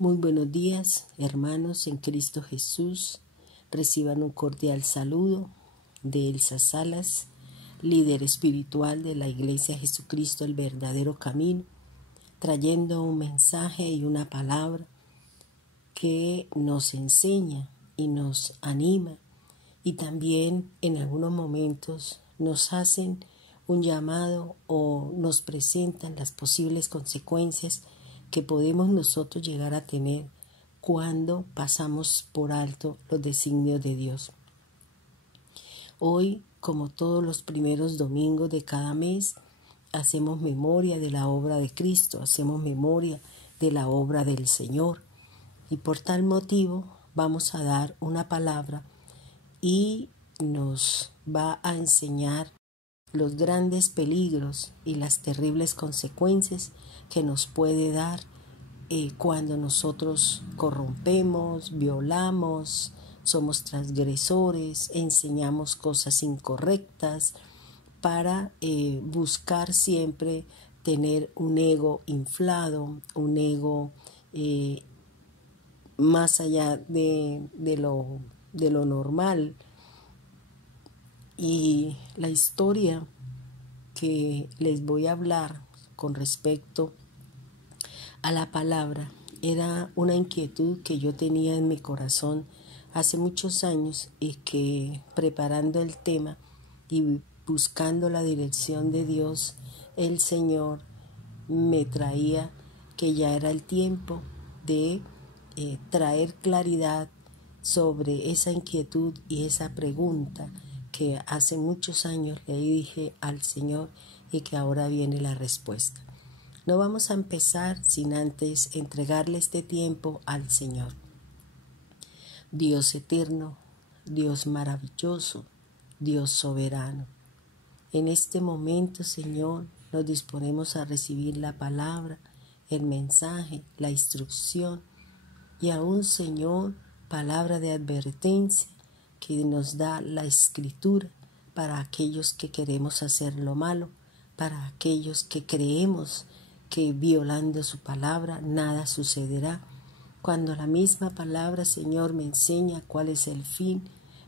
Muy buenos días, hermanos en Cristo Jesús. Reciban un cordial saludo de Elsa Salas, líder espiritual de la Iglesia Jesucristo, el verdadero camino, trayendo un mensaje y una palabra que nos enseña y nos anima y también en algunos momentos nos hacen un llamado o nos presentan las posibles consecuencias que podemos nosotros llegar a tener cuando pasamos por alto los designios de Dios. Hoy, como todos los primeros domingos de cada mes, hacemos memoria de la obra de Cristo, hacemos memoria de la obra del Señor. Y por tal motivo vamos a dar una palabra y nos va a enseñar los grandes peligros y las terribles consecuencias que nos puede dar cuando nosotros corrompemos, violamos, somos transgresores, enseñamos cosas incorrectas para buscar siempre tener un ego inflado, un ego más allá de lo normal. Y la historia que les voy a hablar con respecto a la palabra era una inquietud que yo tenía en mi corazón hace muchos años y que preparando el tema y buscando la dirección de Dios, el Señor me traía que ya era el tiempo de traer claridad sobre esa inquietud y esa pregunta que hace muchos años le dije al Señor y que ahora viene la respuesta. No vamos a empezar sin antes entregarle este tiempo al Señor. Dios eterno, Dios maravilloso, Dios soberano. En este momento, Señor, nos disponemos a recibir la palabra, el mensaje, la instrucción y aún, Señor, palabra de advertencia que nos da la Escritura para aquellos que queremos hacer lo malo, para aquellos que creemos que violando su palabra nada sucederá. Cuando la misma palabra, Señor, me enseña cuál es el fin,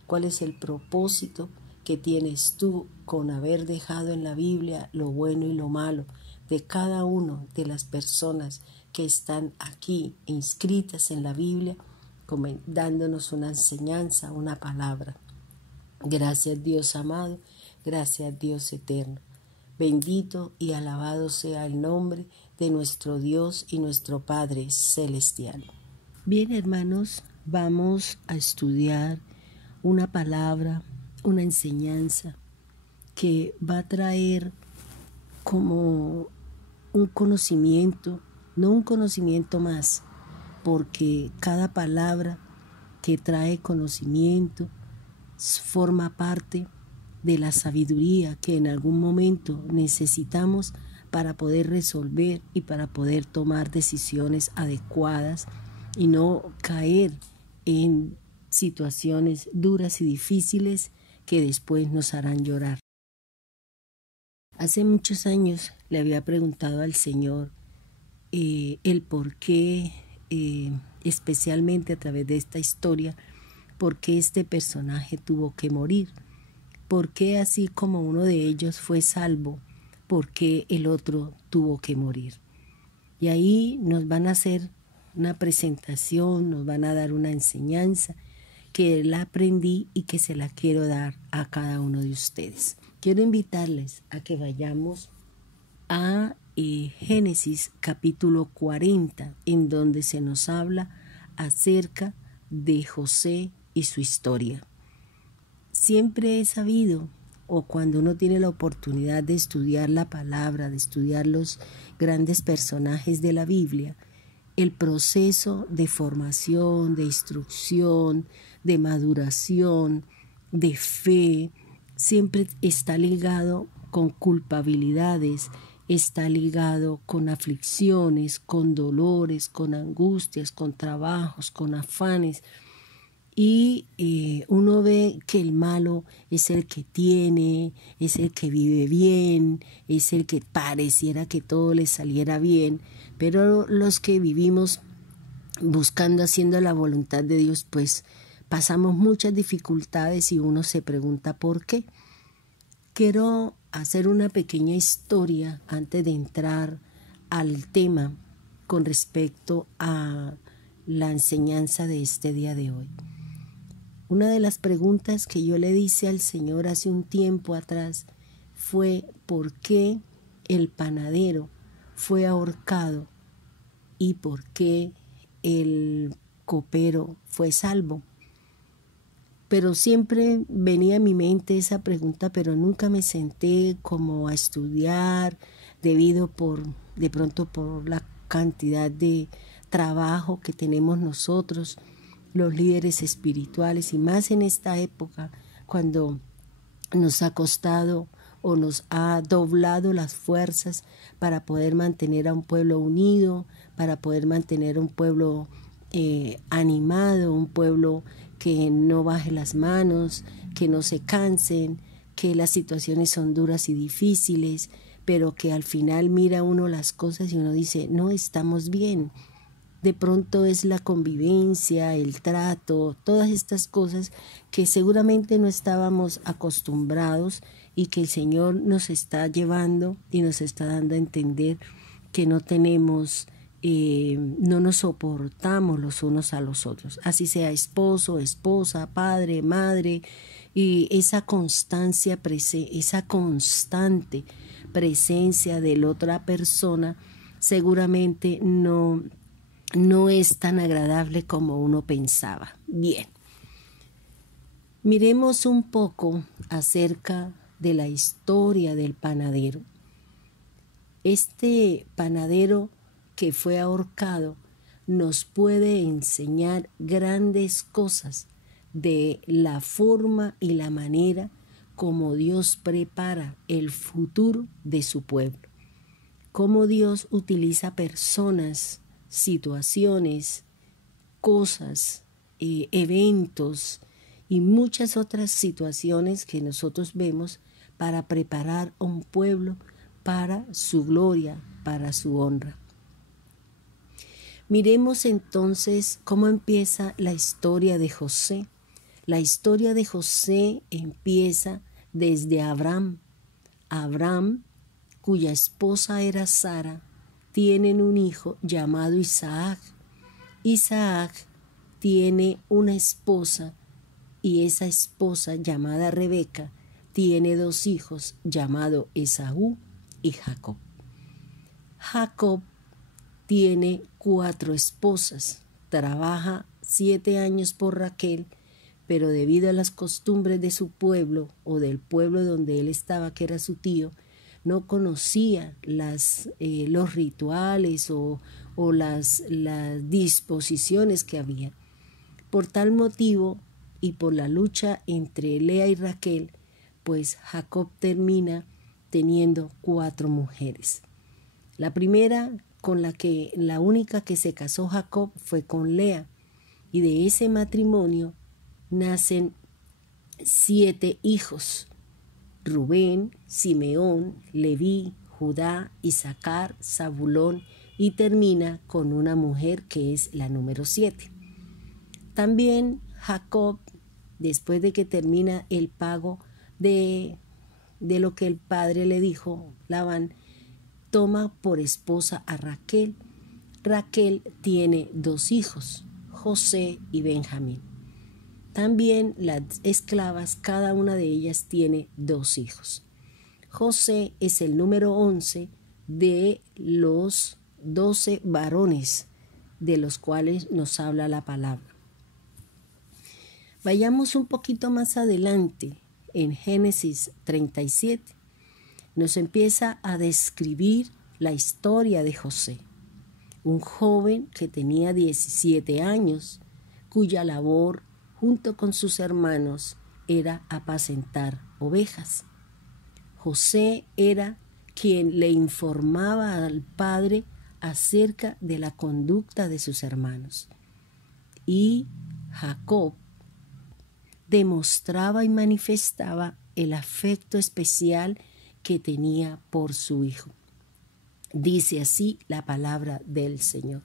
cuál es el propósito que tienes tú con haber dejado en la Biblia lo bueno y lo malo de cada una de las personas que están aquí inscritas en la Biblia, dándonos una enseñanza, una palabra. Gracias, Dios amado, gracias, Dios eterno. Bendito y alabado sea el nombre de nuestro Dios y nuestro Padre celestial. Bien, hermanos, vamos a estudiar una palabra, una enseñanza que va a traer como un conocimiento, no un conocimiento más, porque cada palabra que trae conocimiento forma parte de la sabiduría que en algún momento necesitamos para poder resolver y para poder tomar decisiones adecuadas y no caer en situaciones duras y difíciles que después nos harán llorar. Hace muchos años le había preguntado al Señor el por qué, especialmente a través de esta historia, por qué este personaje tuvo que morir, por qué así como uno de ellos fue salvo, por qué el otro tuvo que morir. Y ahí nos van a hacer una presentación, nos van a dar una enseñanza que la aprendí y que se la quiero dar a cada uno de ustedes. Quiero invitarles a que vayamos a Génesis capítulo 40, en donde se nos habla acerca de José y su historia. Siempre he sabido, o cuando uno tiene la oportunidad de estudiar la palabra, de estudiar los grandes personajes de la Biblia, el proceso de formación, de instrucción, de maduración, de fe, siempre está ligado con culpabilidades, está ligado con aflicciones, con dolores, con angustias, con trabajos, con afanes. Y uno ve que el malo es el que tiene, es el que vive bien, es el que pareciera que todo le saliera bien, pero los que vivimos buscando, haciendo la voluntad de Dios, pues pasamos muchas dificultades y uno se pregunta por qué. Quiero hacer una pequeña historia antes de entrar al tema con respecto a la enseñanza de este día de hoy. Una de las preguntas que yo le hice al Señor hace un tiempo atrás fue ¿por qué el panadero fue ahorcado y por qué el copero fue salvo? Pero siempre venía a mi mente esa pregunta, pero nunca me senté como a estudiar debido de pronto por la cantidad de trabajo que tenemos nosotros, los líderes espirituales, y más en esta época cuando nos ha costado o nos ha doblado las fuerzas para poder mantener a un pueblo unido, para poder mantener un pueblo animado, un pueblo que no baje las manos, que no se cansen, que las situaciones son duras y difíciles, pero que al final mira uno las cosas y uno dice, no estamos bien. De pronto es la convivencia, el trato, todas estas cosas que seguramente no estábamos acostumbrados y que el Señor nos está llevando y nos está dando a entender que no tenemos, no nos soportamos los unos a los otros. Así sea esposo, esposa, padre, madre, y esa constancia, esa constante presencia de la otra persona seguramente no es tan agradable como uno pensaba. Bien, miremos un poco acerca de la historia del panadero. Este panadero que fue ahorcado nos puede enseñar grandes cosas de la forma y la manera como Dios prepara el futuro de su pueblo, cómo Dios utiliza personas, situaciones, cosas, eventos y muchas otras situaciones que nosotros vemos para preparar a un pueblo para su gloria, para su honra. Miremos entonces cómo empieza la historia de José. La historia de José empieza desde Abraham. Abraham, cuya esposa era Sara, tienen un hijo llamado Isaac. Isaac tiene una esposa y esa esposa llamada Rebeca tiene 2 hijos llamados Esaú y Jacob. Jacob tiene 4 esposas, trabaja 7 años por Raquel, pero debido a las costumbres de su pueblo o del pueblo donde él estaba, que era su tío, no conocía los rituales o las disposiciones que había. Por tal motivo y por la lucha entre Lea y Raquel, pues Jacob termina teniendo 4 mujeres. La primera, la única que se casó Jacob fue con Lea, y de ese matrimonio nacen 7 hijos: Rubén, Simeón, Leví, Judá, Isaacar, Zabulón, y termina con una mujer que es la número 7. También Jacob, después de que termina el pago de lo que el padre le dijo, Labán, toma por esposa a Raquel. Raquel tiene 2 hijos, José y Benjamín. También las esclavas, cada una de ellas tiene 2 hijos. José es el número 11 de los 12 varones de los cuales nos habla la palabra. Vayamos un poquito más adelante, en Génesis 37. Nos empieza a describir la historia de José, un joven que tenía 17 años, cuya labor junto con sus hermanos era apacentar ovejas. José era quien le informaba al padre acerca de la conducta de sus hermanos. Y Jacob demostraba y manifestaba el afecto especial que tenía por su hijo. Dice así la palabra del Señor.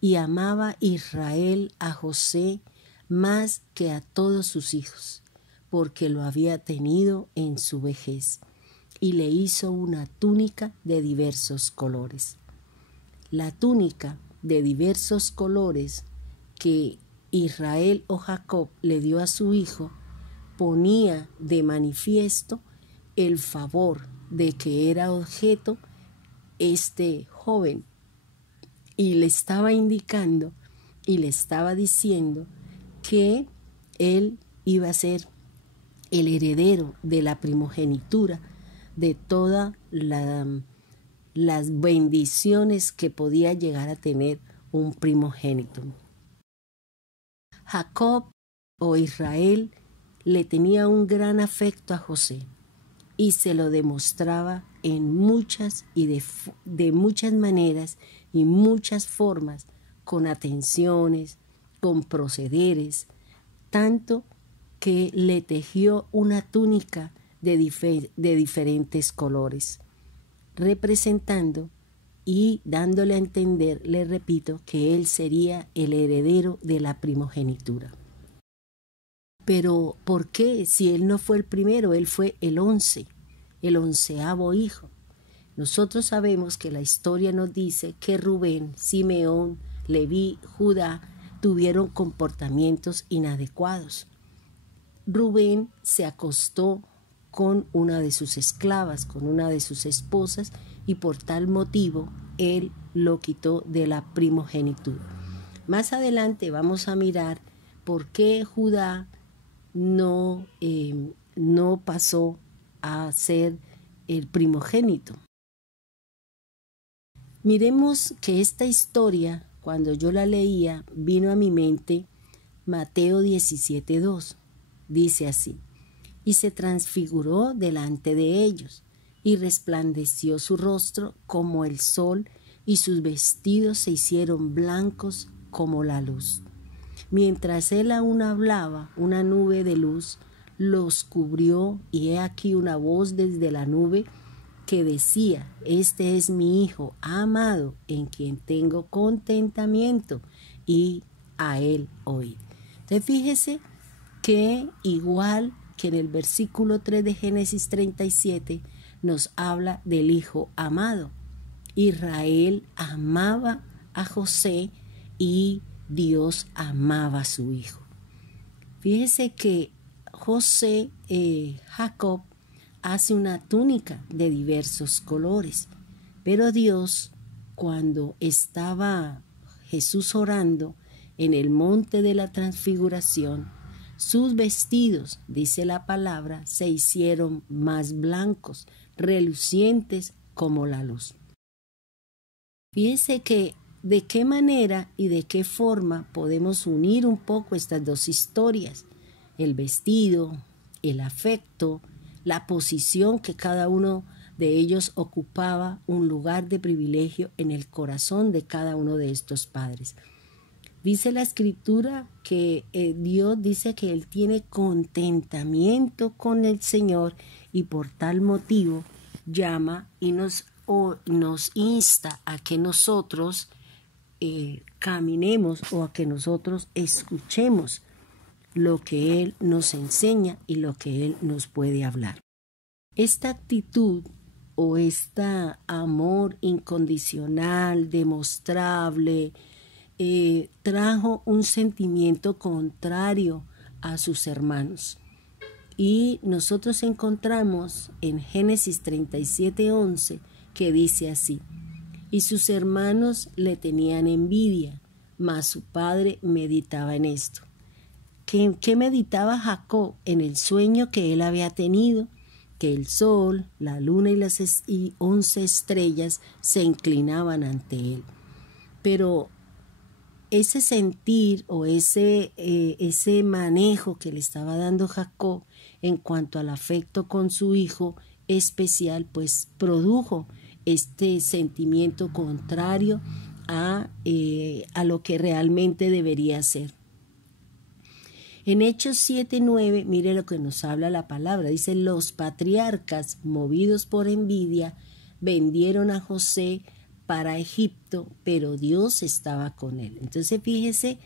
y amaba Israel a José más que a todos sus hijos, porque lo había tenido en su vejez, y le hizo una túnica de diversos colores. La túnica de diversos colores que Israel o Jacob le dio a su hijo ponía de manifiesto el favor de que era objeto este joven, y le estaba indicando y le estaba diciendo que él iba a ser el heredero de la primogenitura, de todas las bendiciones que podía llegar a tener un primogénito. Jacob o Israel le tenía un gran afecto a José y se lo demostraba en muchas y de muchas maneras y muchas formas, con atenciones, con procederes, tanto que le tejió una túnica de diferentes colores, representando y dándole a entender, le repito, que él sería el heredero de la primogenitura. Pero ¿por qué? Si él no fue el primero, él fue el 11º hijo. Nosotros sabemos que la historia nos dice que Rubén, Simeón, Leví, Judá tuvieron comportamientos inadecuados. Rubén se acostó con una de sus esclavas, con una de sus esposas, y por tal motivo él lo quitó de la primogenitura. Más adelante vamos a mirar por qué Judá no pasó a ser el primogénito. Miremos que esta historia, cuando yo la leía, vino a mi mente Mateo 17:2. Dice así: y se transfiguró delante de ellos, y resplandeció su rostro como el sol, y sus vestidos se hicieron blancos como la luz. Mientras él aún hablaba, una nube de luz los cubrió, y he aquí una voz desde la nube que decía: este es mi Hijo amado, en quien tengo contentamiento, y a él oíd. Entonces fíjese que igual que en el versículo 3 de Génesis 37 nos habla del Hijo amado. Israel amaba a José y Dios amaba a su hijo. Fíjese que Jacob hace una túnica de diversos colores, pero Dios, cuando estaba Jesús orando en el monte de la transfiguración, sus vestidos, dice la palabra, se hicieron más blancos, relucientes como la luz. Fíjese que de qué manera y de qué forma podemos unir un poco estas dos historias: el vestido, el afecto, la posición que cada uno de ellos ocupaba, un lugar de privilegio en el corazón de cada uno de estos padres. Dice la Escritura que Dios dice que Él tiene contentamiento con el Señor, y por tal motivo llama y nos insta a que nosotros caminemos, o a que nosotros escuchemos lo que Él nos enseña y lo que Él nos puede hablar. Esta actitud o este amor incondicional, demostrable, trajo un sentimiento contrario a sus hermanos. Y nosotros encontramos en Génesis 37:11 que dice así: y sus hermanos le tenían envidia, mas su padre meditaba en esto. ¿Qué meditaba Jacob? En el sueño que él había tenido, que el sol, la luna y las 11 estrellas se inclinaban ante él. Pero ese sentir o ese manejo que le estaba dando Jacob en cuanto al afecto con su hijo especial, pues produjo este sentimiento contrario a lo que realmente debería ser. En Hechos 7:9, mire lo que nos habla la palabra. Dice: los patriarcas, movidos por envidia, vendieron a José para Egipto, pero Dios estaba con él. Entonces fíjese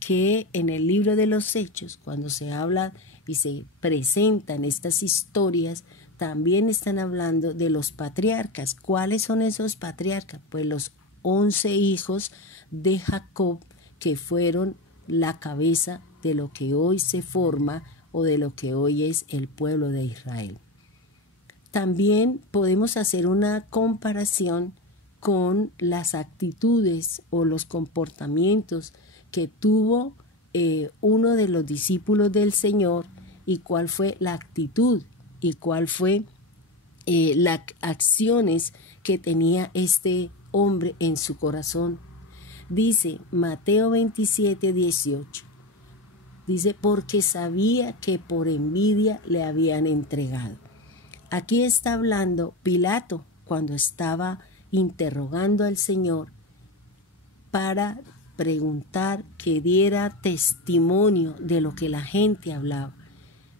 que en el libro de los Hechos, cuando se habla y se presentan estas historias, también están hablando de los patriarcas. ¿Cuáles son esos patriarcas? Pues los 11 hijos de Jacob, que fueron la cabeza de lo que hoy se forma o de lo que hoy es el pueblo de Israel. También podemos hacer una comparación con las actitudes o los comportamientos que tuvo uno de los discípulos del Señor, y cuál fue la actitud y cuál fue las acciones que tenía este hombre en su corazón. Dice Mateo 27, 18. Dice, porque sabía que por envidia le habían entregado. Aquí está hablando Pilato cuando estaba interrogando al Señor para preguntar que diera testimonio de lo que la gente hablaba.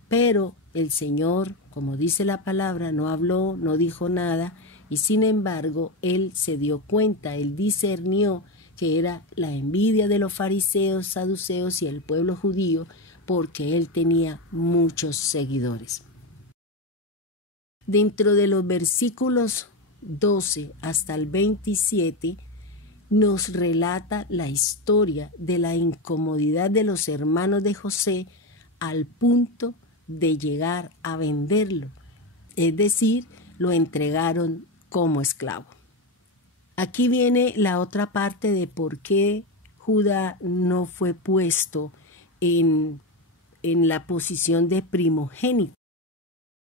Pero el Señor, como dice la palabra, no habló, no dijo nada, y sin embargo él se dio cuenta, él discernió que era la envidia de los fariseos, saduceos y el pueblo judío, porque él tenía muchos seguidores. Dentro de los versículos 12 hasta el 27 nos relata la historia de la incomodidad de los hermanos de José al punto de llegar a venderlo, es decir, lo entregaron como esclavo. Aquí viene la otra parte de por qué Judá no fue puesto en la posición de primogénito.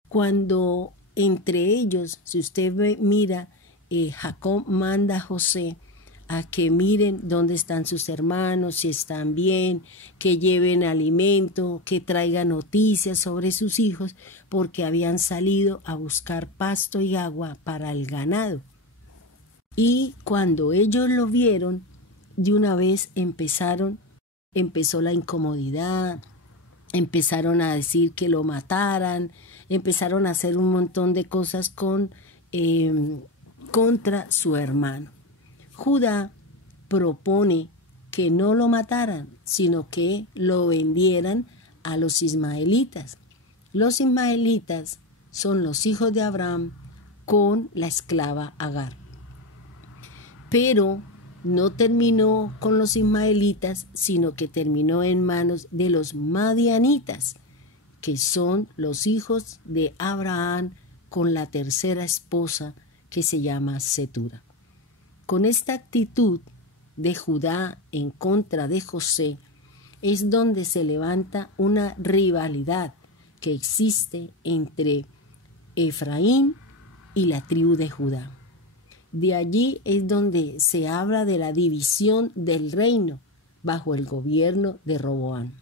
Cuando entre ellos, si usted mira, Jacob manda a José a que miren dónde están sus hermanos, si están bien, que lleven alimento, que traigan noticias sobre sus hijos, porque habían salido a buscar pasto y agua para el ganado. Y cuando ellos lo vieron, de una vez empezó la incomodidad, empezaron a decir que lo mataran, empezaron a hacer un montón de cosas contra su hermano. Judá propone que no lo mataran, sino que lo vendieran a los ismaelitas. Los ismaelitas son los hijos de Abraham con la esclava Agar. Pero no terminó con los ismaelitas, sino que terminó en manos de los madianitas, que son los hijos de Abraham con la tercera esposa que se llama Setura. Con esta actitud de Judá en contra de José es donde se levanta una rivalidad que existe entre Efraín y la tribu de Judá. De allí es donde se habla de la división del reino bajo el gobierno de Roboam.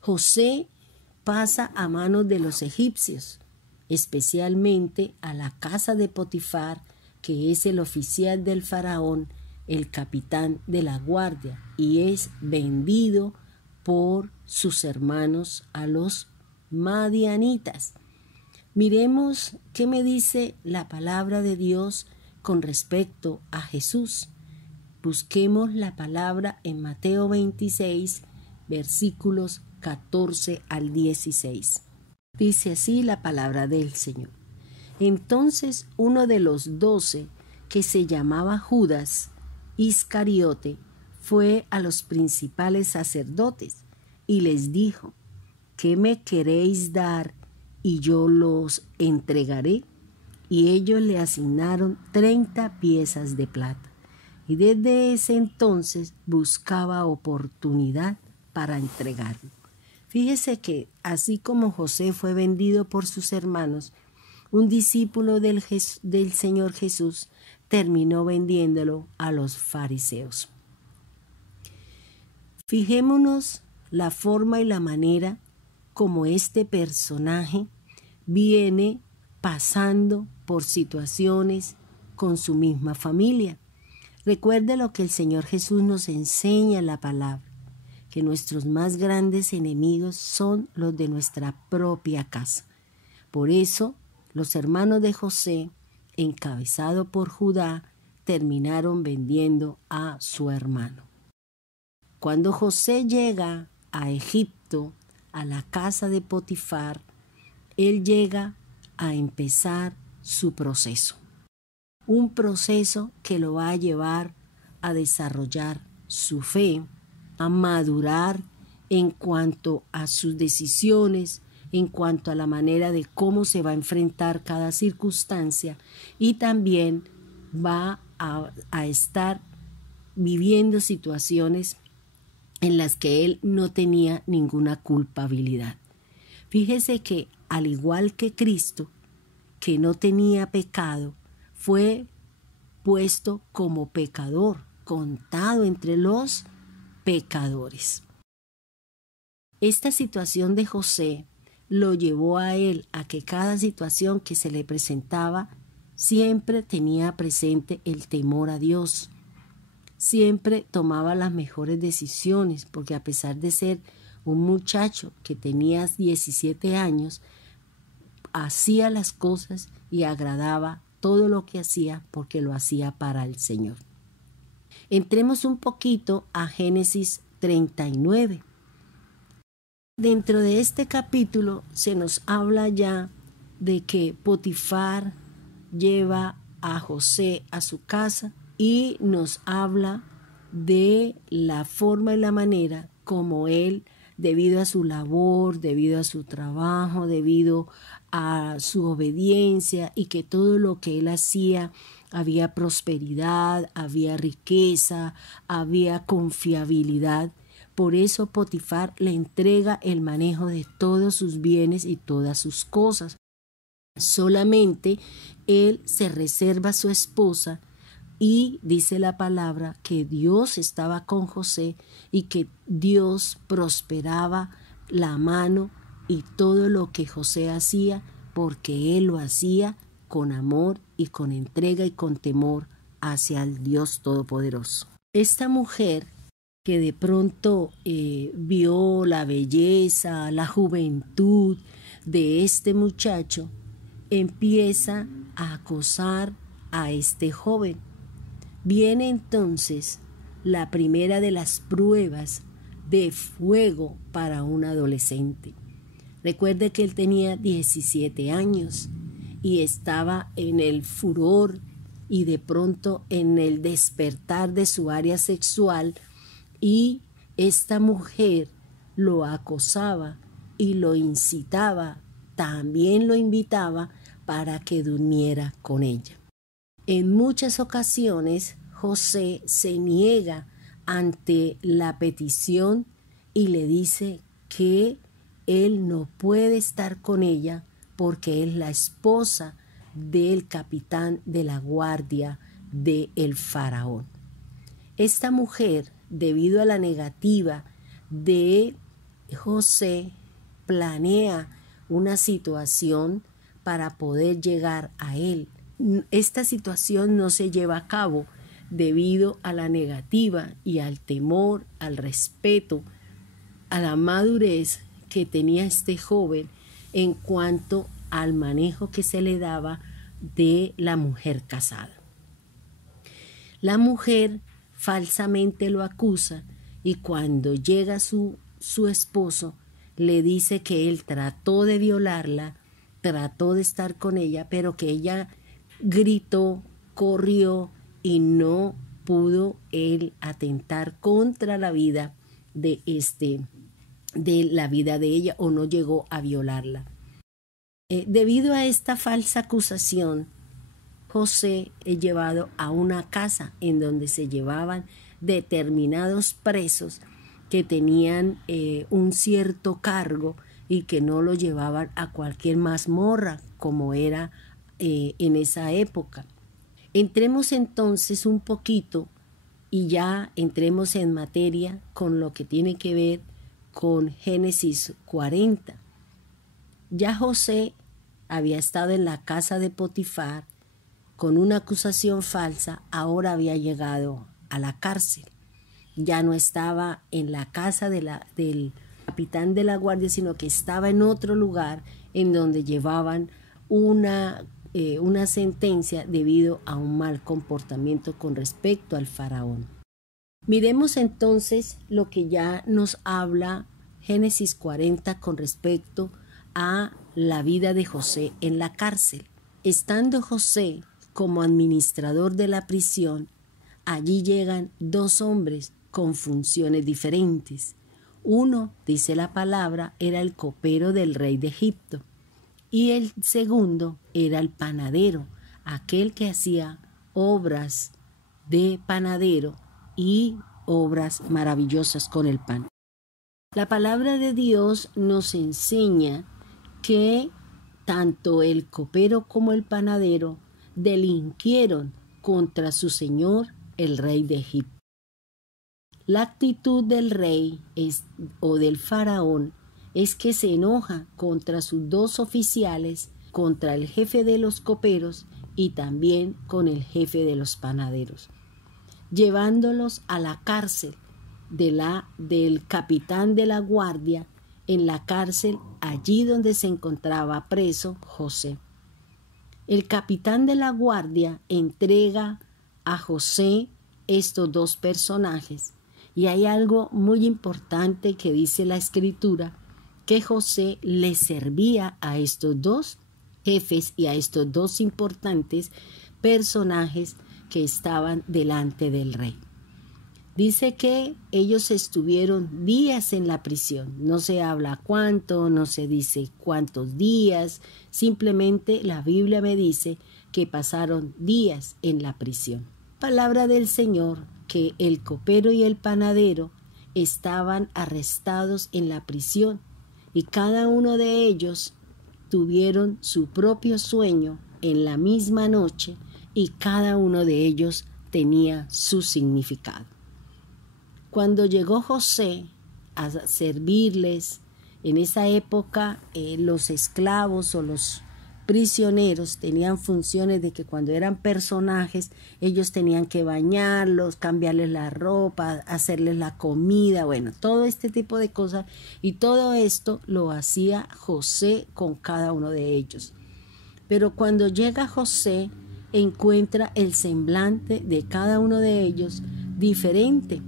José pasa a manos de los egipcios, especialmente a la casa de Potifar, que es el oficial del faraón, el capitán de la guardia, y es vendido por sus hermanos a los madianitas. Miremos qué me dice la palabra de Dios con respecto a Jesús. Busquemos la palabra en Mateo 26, versículos 14 al 16. Dice así la palabra del Señor. Entonces uno de los 12, que se llamaba Judas Iscariote, fue a los principales sacerdotes y les dijo: ¿qué me queréis dar y yo los entregaré? Y ellos le asignaron 30 piezas de plata. Y desde ese entonces buscaba oportunidad para entregarlo. Fíjese que así como José fue vendido por sus hermanos, un discípulo del Señor Jesús terminó vendiéndolo a los fariseos. Fijémonos la forma y la manera como este personaje viene pasando por situaciones con su misma familia. Recuerde lo que el Señor Jesús nos enseña en la palabra, que nuestros más grandes enemigos son los de nuestra propia casa. Por eso, los hermanos de José, encabezado por Judá, terminaron vendiendo a su hermano. Cuando José llega a Egipto, a la casa de Potifar, él llega a empezar su proceso. Un proceso que lo va a llevar a desarrollar su fe, a madurar en cuanto a sus decisiones, en cuanto a la manera de cómo se va a enfrentar cada circunstancia, y también va a estar viviendo situaciones en las que él no tenía ninguna culpabilidad. Fíjese que al igual que Cristo, que no tenía pecado, fue puesto como pecador, contado entre los pecadores. Esta situación de José lo llevó a él a que cada situación que se le presentaba siempre tenía presente el temor a Dios. Siempre tomaba las mejores decisiones, porque a pesar de ser un muchacho que tenía 17 años, hacía las cosas y agradaba todo lo que hacía porque lo hacía para el Señor. Entremos un poquito a Génesis 39. Dentro de este capítulo se nos habla ya de que Potifar lleva a José a su casa y nos habla de la forma y la manera como él, debido a su labor, debido a su trabajo, debido a su obediencia, y que todo lo que él hacía había prosperidad, había riqueza, había confiabilidad. Por eso Potifar le entrega el manejo de todos sus bienes y todas sus cosas. Solamente él se reserva a su esposa, y dice la palabra que Dios estaba con José y que Dios prosperaba la mano y todo lo que José hacía, porque él lo hacía con amor y con entrega y con temor hacia el Dios Todopoderoso. Esta mujer que de pronto vio la belleza, la juventud de este muchacho, empieza a acosar a este joven. Viene entonces la primera de las pruebas de fuego para un adolescente. Recuerde que él tenía 17 años y estaba en el furor y de pronto en el despertar de su área sexual, y esta mujer lo acosaba y lo incitaba, también lo invitaba para que durmiera con ella. En muchas ocasiones José se niega ante la petición y le dice que él no puede estar con ella porque es la esposa del capitán de la guardia del faraón. Esta mujer, debido a la negativa de José, planea una situación para poder llegar a él. Esta situación no se lleva a cabo debido a la negativa y al temor, al respeto, a la madurez que tenía este joven en cuanto al manejo que se le daba de la mujer casada. La mujer falsamente lo acusa, y cuando llega su esposo le dice que él trató de violarla, trató de estar con ella, pero que ella gritó, corrió y no pudo él atentar contra la vida de la vida de ella, o no llegó a violarla. Debido a esta falsa acusación, José es llevado a una casa en donde se llevaban determinados presos que tenían un cierto cargo y que no lo llevaban a cualquier mazmorra como era en esa época. Entremos entonces un poquito y ya entremos en materia con lo que tiene que ver con Génesis 40. Ya José había estado en la casa de Potifar con una acusación falsa, ahora había llegado a la cárcel. Ya no estaba en la casa del capitán de la guardia, sino que estaba en otro lugar en donde llevaban una una sentencia debido a un mal comportamiento con respecto al faraón. Miremos entonces lo que ya nos habla Génesis 40 con respecto a la vida de José en la cárcel. Estando José como administrador de la prisión, allí llegan dos hombres con funciones diferentes. Uno, dice la palabra, era el copero del rey de Egipto y el segundo era el panadero, aquel que hacía obras de panadero y obras maravillosas con el pan. La palabra de Dios nos enseña que tanto el copero como el panadero delinquieron contra su señor, el rey de Egipto. La actitud del rey o del faraón es que se enoja contra sus dos oficiales, contra el jefe de los coperos y también con el jefe de los panaderos, llevándolos a la cárcel del capitán de la guardia, en la cárcel allí donde se encontraba preso José. El capitán de la guardia entrega a José estos dos personajes y hay algo muy importante que dice la escritura, que José le servía a estos dos jefes y a estos dos importantes personajes que estaban delante del rey. Dice que ellos estuvieron días en la prisión. No se habla cuánto, no se dice cuántos días. Simplemente la Biblia me dice que pasaron días en la prisión. Palabra del Señor que el copero y el panadero estaban arrestados en la prisión y cada uno de ellos tuvieron su propio sueño en la misma noche y cada uno de ellos tenía su significado. Cuando llegó José a servirles, en esa época los esclavos o los prisioneros tenían funciones de que cuando eran personajes, ellos tenían que bañarlos, cambiarles la ropa, hacerles la comida, bueno, todo este tipo de cosas. Y todo esto lo hacía José con cada uno de ellos. Pero cuando llega José, encuentra el semblante de cada uno de ellos diferente.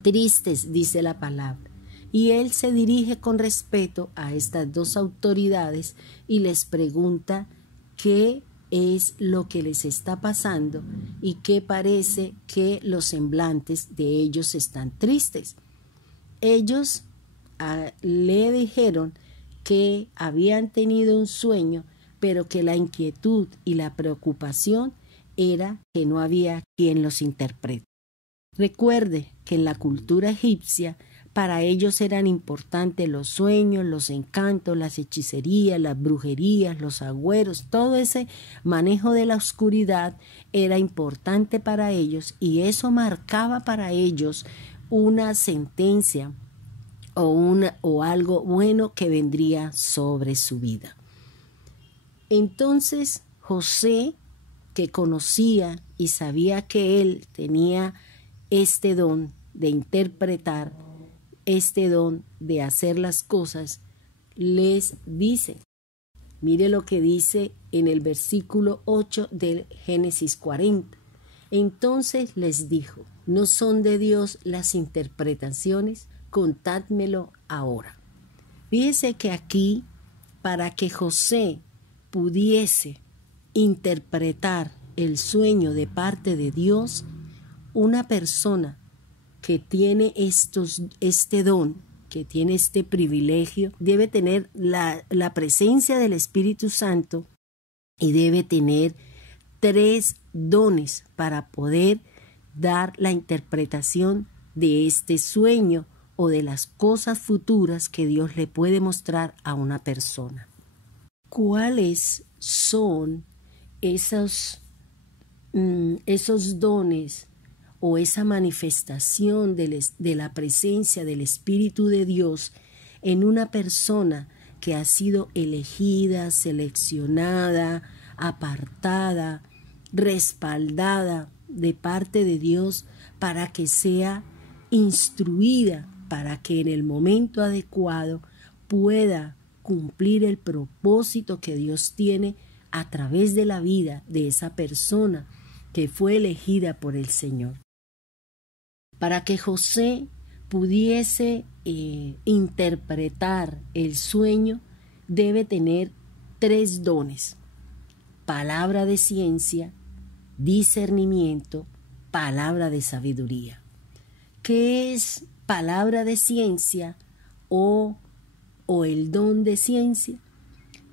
Tristes, dice la palabra. Y él se dirige con respeto a estas dos autoridades y les pregunta qué es lo que les está pasando y que parece que los semblantes de ellos están tristes. Ellos le dijeron que habían tenido un sueño, pero que la inquietud y la preocupación era que no había quien los interprete. Recuerde que en la cultura egipcia para ellos eran importantes los sueños, los encantos, las hechicerías, las brujerías, los agüeros, todo ese manejo de la oscuridad era importante para ellos y eso marcaba para ellos una sentencia o algo bueno que vendría sobre su vida. Entonces José, que conocía y sabía que él tenía este don de interpretar, este don de hacer las cosas, les dice, mire lo que dice en el versículo 8 del Génesis 40. Entonces les dijo, ¿no son de Dios las interpretaciones? Contádmelo ahora. Fíjese que aquí, para que José pudiese interpretar el sueño de parte de Dios, una persona que tiene este don, que tiene este privilegio, debe tener la presencia del Espíritu Santo y debe tener 3 dones para poder dar la interpretación de este sueño o de las cosas futuras que Dios le puede mostrar a una persona. ¿Cuáles son esos dones o esa manifestación de la presencia del Espíritu de Dios en una persona que ha sido elegida, seleccionada, apartada, respaldada de parte de Dios para que sea instruida, para que en el momento adecuado pueda cumplir el propósito que Dios tiene a través de la vida de esa persona que fue elegida por el Señor. Para que José pudiese interpretar el sueño, debe tener 3 dones: palabra de ciencia, discernimiento, palabra de sabiduría. ¿Qué es palabra de ciencia o el don de ciencia?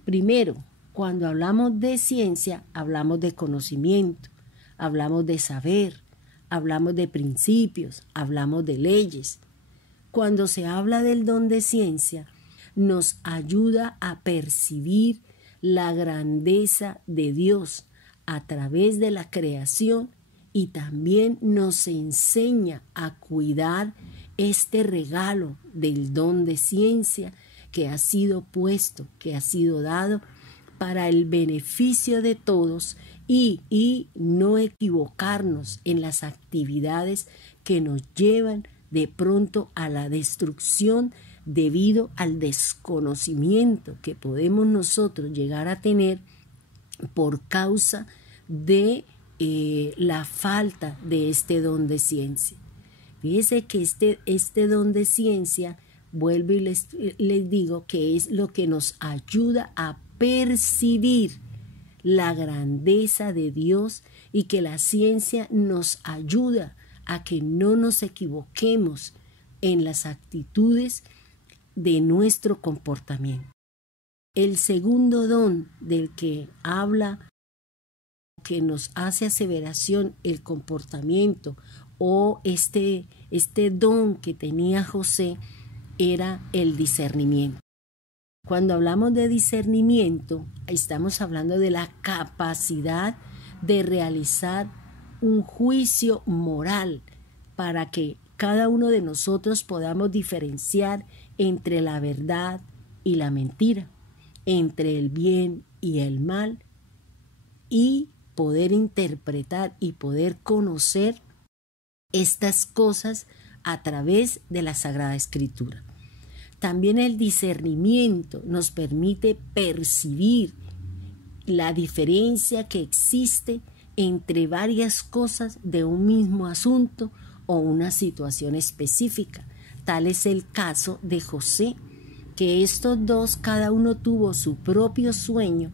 Primero, cuando hablamos de ciencia, hablamos de conocimiento, hablamos de saber, hablamos de principios, hablamos de leyes. Cuando se habla del don de ciencia, nos ayuda a percibir la grandeza de Dios a través de la creación y también nos enseña a cuidar este regalo del don de ciencia que ha sido puesto, que ha sido dado para el beneficio de todos y no equivocarnos en las actividades que nos llevan de pronto a la destrucción debido al desconocimiento que podemos nosotros llegar a tener por causa de la falta de este don de ciencia. Fíjense que este don de ciencia, vuelvo y les digo que es lo que nos ayuda a percibir la grandeza de Dios y que la ciencia nos ayuda a que no nos equivoquemos en las actitudes de nuestro comportamiento. El segundo don del que habla, que nos hace aseveración el comportamiento o este don que tenía José, era el discernimiento. Cuando hablamos de discernimiento, estamos hablando de la capacidad de realizar un juicio moral para que cada uno de nosotros podamos diferenciar entre la verdad y la mentira, entre el bien y el mal, y poder interpretar y poder conocer estas cosas a través de la Sagrada Escritura. También el discernimiento nos permite percibir la diferencia que existe entre varias cosas de un mismo asunto o una situación específica. Tal es el caso de José, que estos dos, cada uno tuvo su propio sueño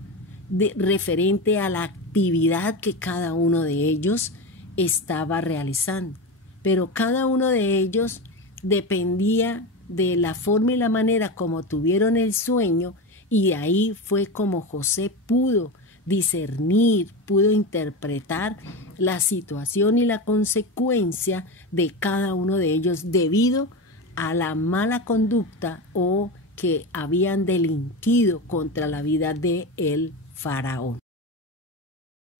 referente a la actividad que cada uno de ellos estaba realizando. Pero cada uno de ellos dependía de la forma y la manera como tuvieron el sueño, y ahí fue como José pudo discernir, pudo interpretar la situación y la consecuencia de cada uno de ellos debido a la mala conducta o que habían delinquido contra la vida de el faraón.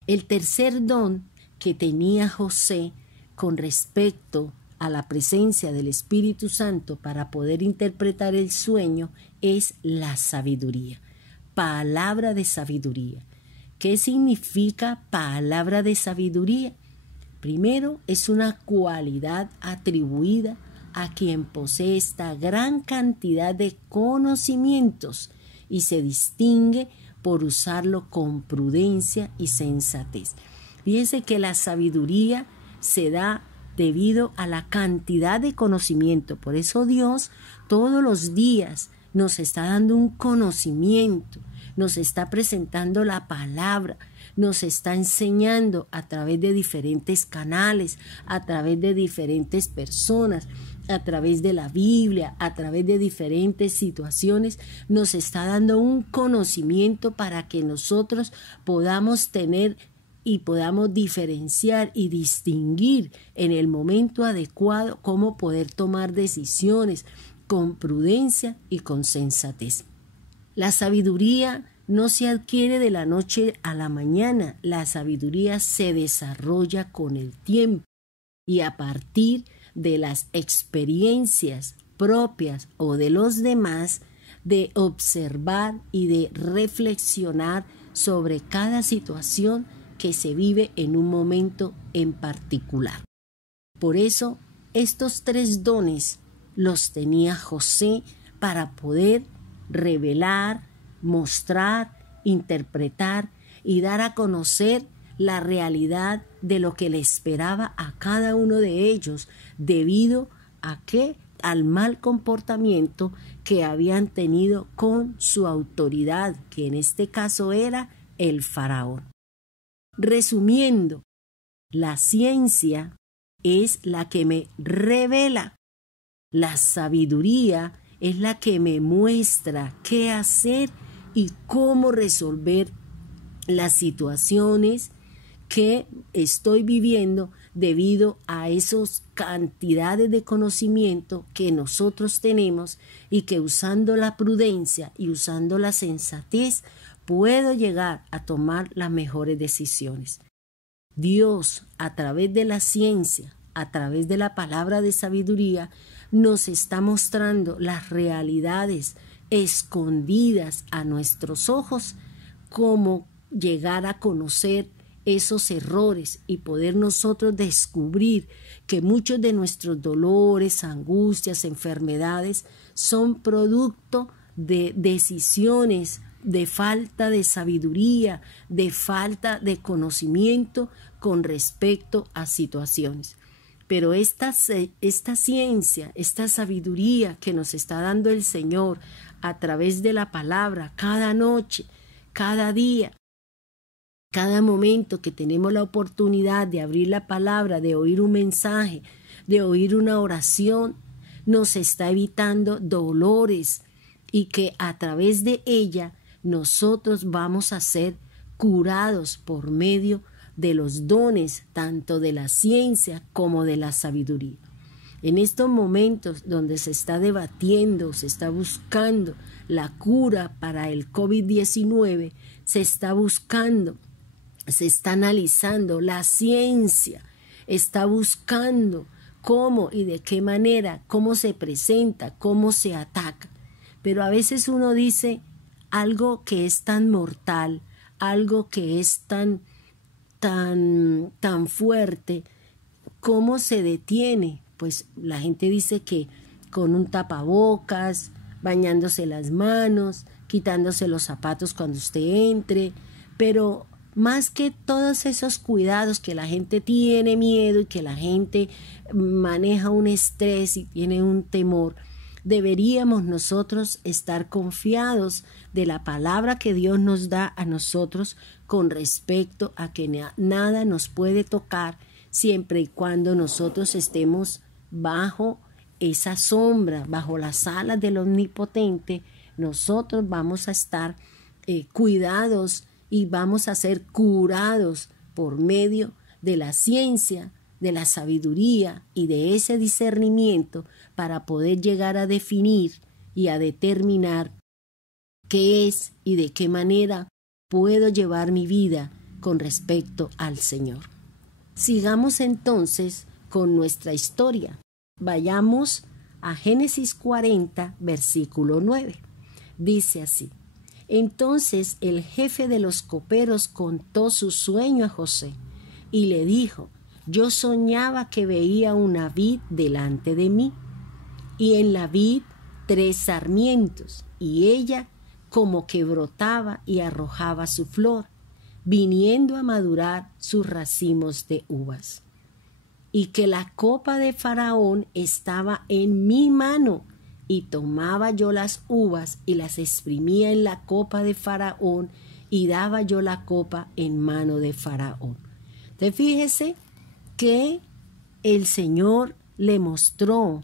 El tercer don que tenía José con respecto a la presencia del Espíritu Santo para poder interpretar el sueño es la sabiduría, palabra de sabiduría. ¿Qué significa palabra de sabiduría? Primero, es una cualidad atribuida a quien posee esta gran cantidad de conocimientos y se distingue por usarlo con prudencia y sensatez. Fíjense que la sabiduría se da debido a la cantidad de conocimiento. Por eso Dios todos los días nos está dando un conocimiento, nos está presentando la palabra, nos está enseñando a través de diferentes canales, a través de diferentes personas, a través de la Biblia, a través de diferentes situaciones, nos está dando un conocimiento para que nosotros podamos tener y podamos diferenciar y distinguir en el momento adecuado cómo poder tomar decisiones con prudencia y con sensatez. La sabiduría no se adquiere de la noche a la mañana, la sabiduría se desarrolla con el tiempo y a partir de las experiencias propias o de los demás, de observar y de reflexionar sobre cada situación que se vive en un momento en particular. Por eso, estos 3 dones los tenía José para poder revelar, mostrar, interpretar y dar a conocer la realidad de lo que le esperaba a cada uno de ellos debido a que al mal comportamiento que habían tenido con su autoridad, que en este caso era el faraón. Resumiendo, la ciencia es la que me revela, la sabiduría es la que me muestra qué hacer y cómo resolver las situaciones que estoy viviendo debido a esas cantidades de conocimiento que nosotros tenemos y que usando la prudencia y usando la sensatez puedo llegar a tomar las mejores decisiones. Dios, a través de la ciencia, a través de la palabra de sabiduría, nos está mostrando las realidades escondidas a nuestros ojos, cómo llegar a conocer esos errores y poder nosotros descubrir que muchos de nuestros dolores, angustias, enfermedades son producto de decisiones, de falta de sabiduría, de falta de conocimiento con respecto a situaciones. Pero esta ciencia, esta sabiduría que nos está dando el Señor a través de la palabra, cada noche, cada día, cada momento que tenemos la oportunidad de abrir la palabra, de oír un mensaje, de oír una oración, nos está evitando dolores y que a través de ella nosotros vamos a ser curados por medio de los dones tanto de la ciencia como de la sabiduría. En estos momentos donde se está debatiendo, se está buscando la cura para el COVID-19, se está buscando, se está analizando, la ciencia está buscando cómo y de qué manera, cómo se presenta, cómo se ataca. Pero a veces uno dice algo que es tan mortal, algo que es tan fuerte, ¿cómo se detiene? Pues la gente dice que con un tapabocas, bañándose las manos, quitándose los zapatos cuando usted entre, pero más que todos esos cuidados que la gente tiene miedo y que la gente maneja un estrés y tiene un temor, deberíamos nosotros estar confiados de la palabra que Dios nos da a nosotros con respecto a que nada nos puede tocar siempre y cuando nosotros estemos bajo esa sombra, bajo las alas del Omnipotente. Nosotros vamos a estar cuidados y vamos a ser curados por medio de la ciencia, de la sabiduría y de ese discernimiento para poder llegar a definir y a determinar qué es y de qué manera puedo llevar mi vida con respecto al Señor. Sigamos entonces con nuestra historia. Vayamos a Génesis 40, versículo 9. Dice así: Entonces el jefe de los coperos contó su sueño a José y le dijo: Yo soñaba que veía una vid delante de mí, y en la vid 3 sarmientos, y ella como que brotaba y arrojaba su flor, viniendo a madurar sus racimos de uvas. Y que la copa de Faraón estaba en mi mano, y tomaba yo las uvas y las exprimía en la copa de Faraón, y daba yo la copa en mano de Faraón. Entonces fíjese que el Señor le mostró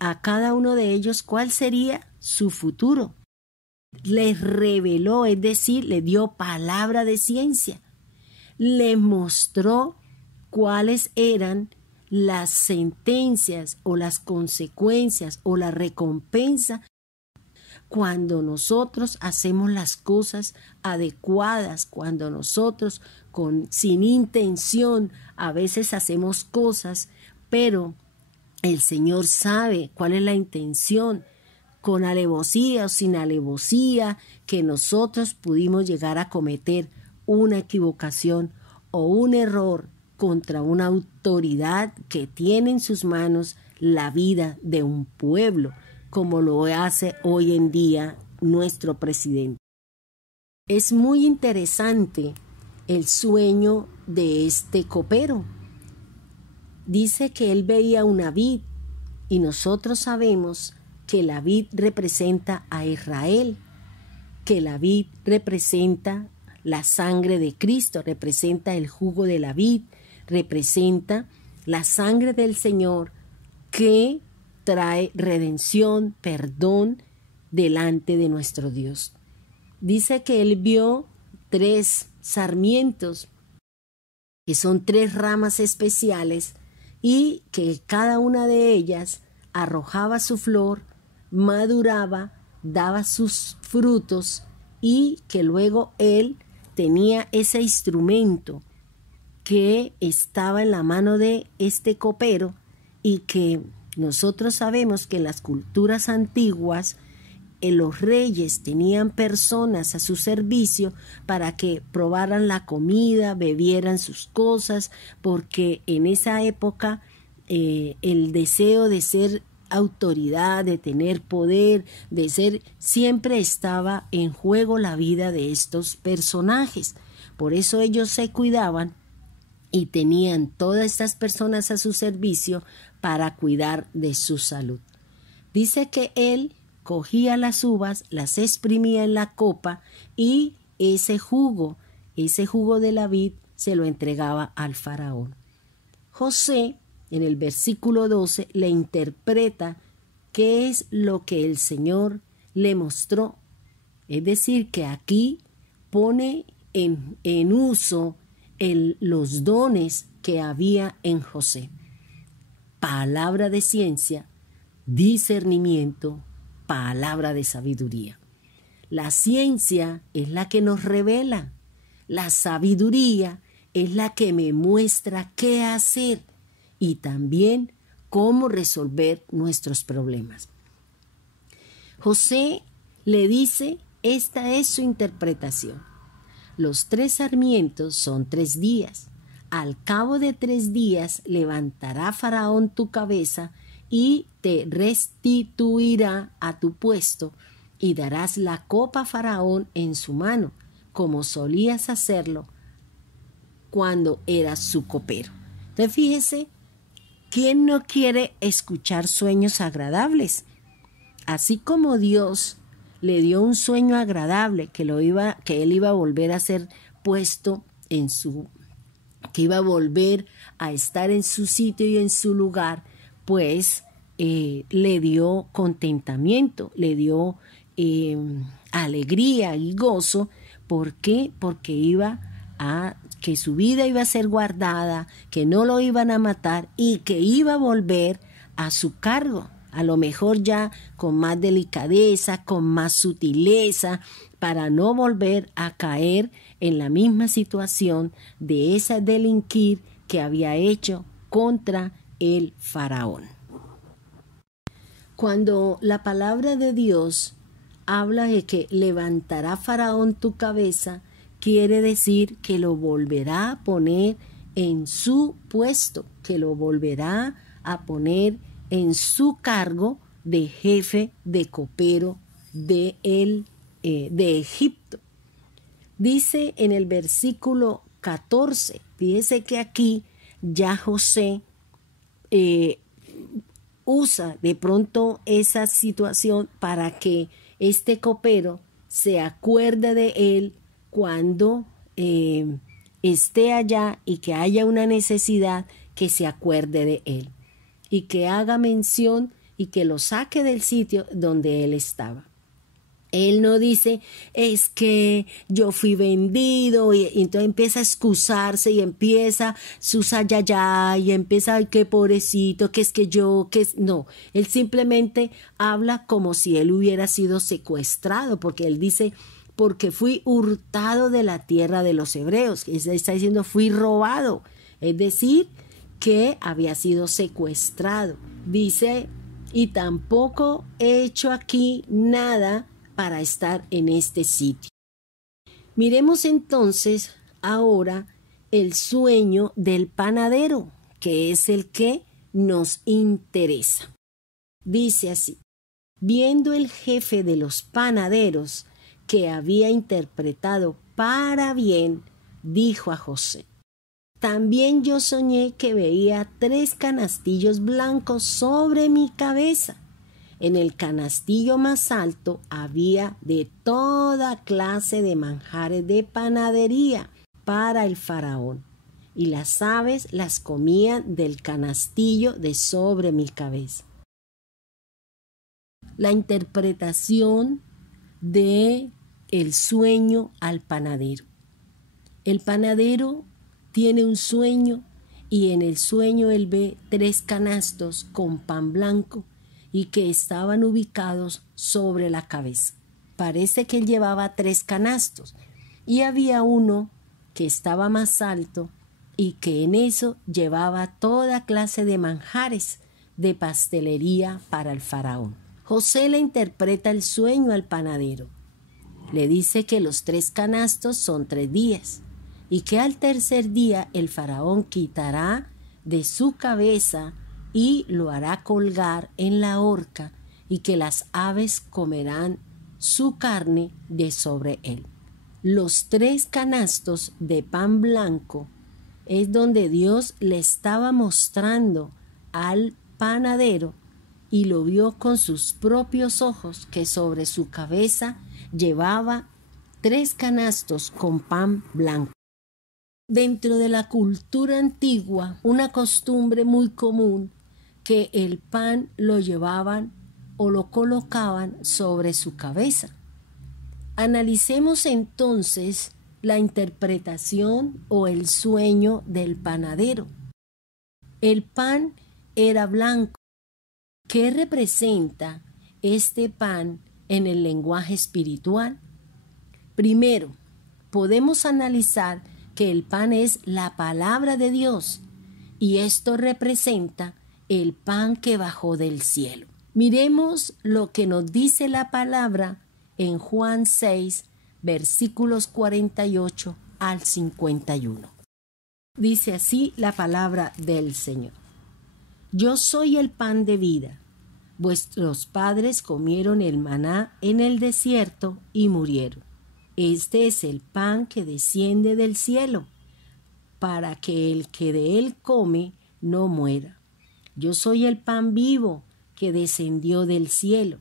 a cada uno de ellos cuál sería su futuro. Les reveló, es decir, le dio palabra de ciencia. Les mostró cuáles eran las sentencias o las consecuencias o la recompensa cuando nosotros hacemos las cosas adecuadas, cuando nosotros sin intención a veces hacemos cosas, pero el Señor sabe cuál es la intención, con alevosía o sin alevosía, que nosotros pudimos llegar a cometer una equivocación o un error contra una autoridad que tiene en sus manos la vida de un pueblo, como lo hace hoy en día nuestro presidente. Es muy interesante el sueño de este copero. Dice que él veía una vid y nosotros sabemos que la vid representa a Israel, que la vid representa la sangre de Cristo, representa el jugo de la vid, representa la sangre del Señor que trae redención, perdón delante de nuestro Dios. Dice que él vio 3 sarmientos, que son 3 ramas especiales, y que cada una de ellas arrojaba su flor, maduraba, daba sus frutos, y que luego él tenía ese instrumento que estaba en la mano de este copero, y que nosotros sabemos que en las culturas antiguas los reyes tenían personas a su servicio para que probaran la comida, bebieran sus cosas, porque en esa época el deseo de ser autoridad, de tener poder, de ser, siempre estaba en juego la vida de estos personajes. Por eso ellos se cuidaban y tenían todas estas personas a su servicio para cuidar de su salud. Dice que él cogía las uvas, las exprimía en la copa y ese jugo de la vid se lo entregaba al faraón. José, en el versículo 12, le interpreta qué es lo que el Señor le mostró. Es decir, que aquí pone en uso los dones que había en José. Palabra de ciencia, discernimiento, palabra de sabiduría. La ciencia es la que nos revela. La sabiduría es la que me muestra qué hacer y también cómo resolver nuestros problemas. José le dice, esta es su interpretación. Los 3 sarmientos son 3 días. Al cabo de 3 días levantará Faraón tu cabeza y te restituirá a tu puesto y darás la copa a Faraón en su mano, como solías hacerlo cuando eras su copero. Entonces fíjese, ¿quién no quiere escuchar sueños agradables? Así como Dios le dio un sueño agradable que él iba a volver a ser puesto que iba a volver a estar en su sitio y en su lugar, pues le dio contentamiento, le dio alegría y gozo. ¿Por qué? Porque que su vida iba a ser guardada, que no lo iban a matar y que iba a volver a su cargo, a lo mejor ya con más delicadeza, con más sutileza, para no volver a caer en la misma situación de esa delinquir que había hecho contra el faraón. Cuando la palabra de Dios habla de que levantará Faraón tu cabeza, quiere decir que lo volverá a poner en su puesto, que lo volverá a poner en su cargo de jefe de copero de Egipto. Dice en el versículo 14, fíjese que aquí ya José usa de pronto esa situación para que este copero se acuerde de él cuando esté allá y que haya una necesidad, que se acuerde de él y que haga mención y que lo saque del sitio donde él estaba. Él no dice, es que yo fui vendido, y entonces empieza a excusarse y empieza sus ayayay, y empieza, ay, qué pobrecito, que es que yo, que es... No, él simplemente habla como si él hubiera sido secuestrado, porque él dice, porque fui hurtado de la tierra de los hebreos. Está diciendo, fui robado, es decir, que había sido secuestrado. Dice, y tampoco he hecho aquí nada para estar en este sitio. Miremos entonces ahora el sueño del panadero, que es el que nos interesa. Dice así, viendo el jefe de los panaderos que había interpretado para bien, dijo a José: también yo soñé que veía 3 canastillos blancos sobre mi cabeza. En el canastillo más alto había de toda clase de manjares de panadería para el faraón, y las aves las comían del canastillo de sobre mi cabeza. La interpretación de el sueño al panadero. El panadero tiene un sueño y en el sueño él ve 3 canastos con pan blanco y que estaban ubicados sobre la cabeza. Parece que él llevaba 3 canastos y había uno que estaba más alto y que en eso llevaba toda clase de manjares de pastelería para el faraón. José le interpreta el sueño al panadero. Le dice que los 3 canastos son 3 días y que al tercer día el faraón quitará de su cabeza y lo hará colgar en la horca y que las aves comerán su carne de sobre él. Los 3 canastos de pan blanco es donde Dios le estaba mostrando al panadero y lo vio con sus propios ojos que sobre su cabeza llevaba 3 canastos con pan blanco. Dentro de la cultura antigua, una costumbre muy común que el pan lo llevaban o lo colocaban sobre su cabeza. Analicemos entonces la interpretación o el sueño del panadero. El pan era blanco. ¿Qué representa este pan en el lenguaje espiritual? Primero, podemos analizar que el pan es la palabra de Dios y esto representa el pan que bajó del cielo. Miremos lo que nos dice la palabra en Juan 6, versículos 48 al 51. Dice así la palabra del Señor: yo soy el pan de vida. Vuestros padres comieron el maná en el desierto y murieron. Este es el pan que desciende del cielo, para que el que de él come no muera. Yo soy el pan vivo que descendió del cielo.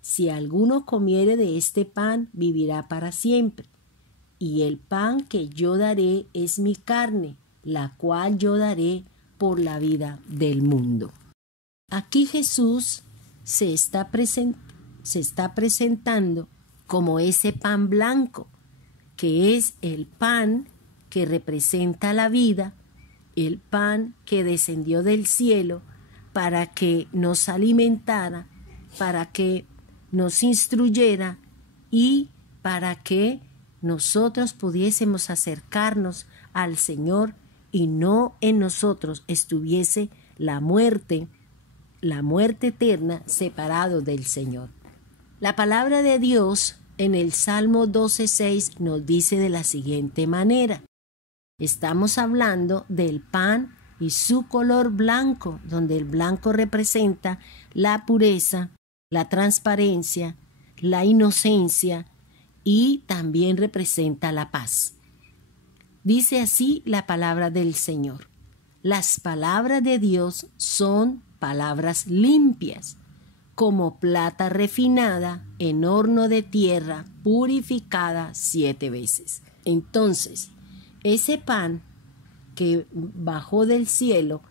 Si alguno comiere de este pan, vivirá para siempre. Y el pan que yo daré es mi carne, la cual yo daré por la vida del mundo. Aquí Jesús se está presentando como ese pan blanco, que es el pan que representa la vida, el pan que descendió del cielo para que nos alimentara, para que nos instruyera y para que nosotros pudiésemos acercarnos al Señor y no en nosotros estuviese la muerte eterna separado del Señor. La palabra de Dios en el Salmo 12:6 nos dice de la siguiente manera. Estamos hablando del pan y su color blanco, donde el blanco representa la pureza, la transparencia, la inocencia y también representa la paz. Dice así la palabra del Señor: las palabras de Dios son palabras limpias, como plata refinada en horno de tierra purificada 7 veces. Entonces, ese pan que bajó del cielo,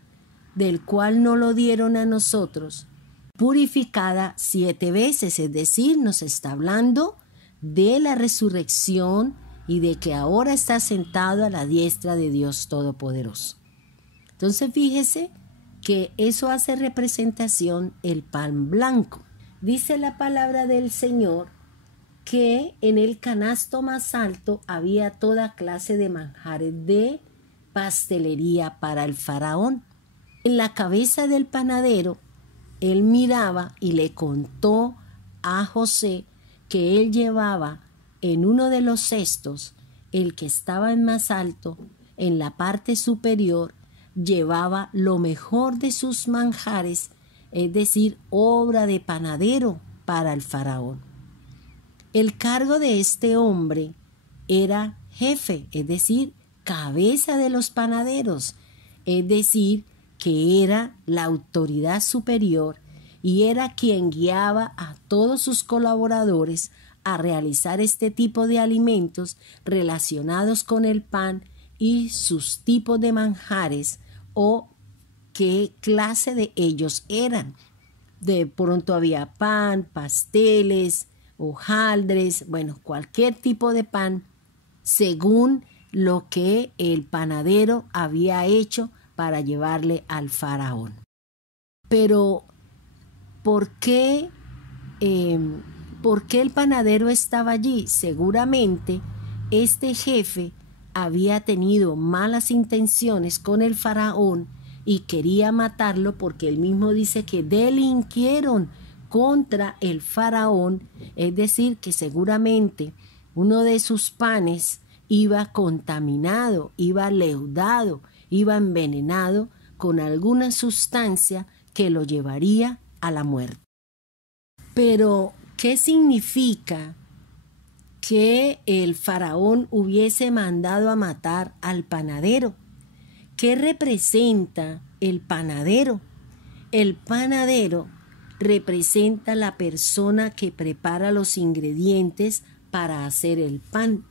del cual no lo dieron a nosotros, purificada 7 veces, es decir, nos está hablando de la resurrección y de que ahora está sentado a la diestra de Dios Todopoderoso. Entonces, fíjese que eso hace representación el pan blanco. Dice la palabra del Señor que en el canasto más alto había toda clase de manjares de pastelería para el faraón. En la cabeza del panadero, él miraba y le contó a José que él llevaba en uno de los cestos, el que estaba en más alto, en la parte superior, llevaba lo mejor de sus manjares, es decir, obra de panadero para el faraón. El cargo de este hombre era jefe, es decir, cabeza de los panaderos, es decir, que era la autoridad superior y era quien guiaba a todos sus colaboradores a realizar este tipo de alimentos relacionados con el pan y sus tipos de manjares o qué clase de ellos eran. De pronto había pan, pasteles, hojaldres, bueno, cualquier tipo de pan según lo que el panadero había hecho para llevarle al faraón. Pero, ¿por qué el panadero estaba allí? Seguramente este jefe había tenido malas intenciones con el faraón y quería matarlo porque él mismo dice que delinquieron contra el faraón, es decir, que seguramente uno de sus panes iba contaminado, iba leudado, iba envenenado con alguna sustancia que lo llevaría a la muerte. Pero, ¿qué significa que el faraón hubiese mandado a matar al panadero? ¿Qué representa el panadero? El panadero representa la persona que prepara los ingredientes para hacer el pan.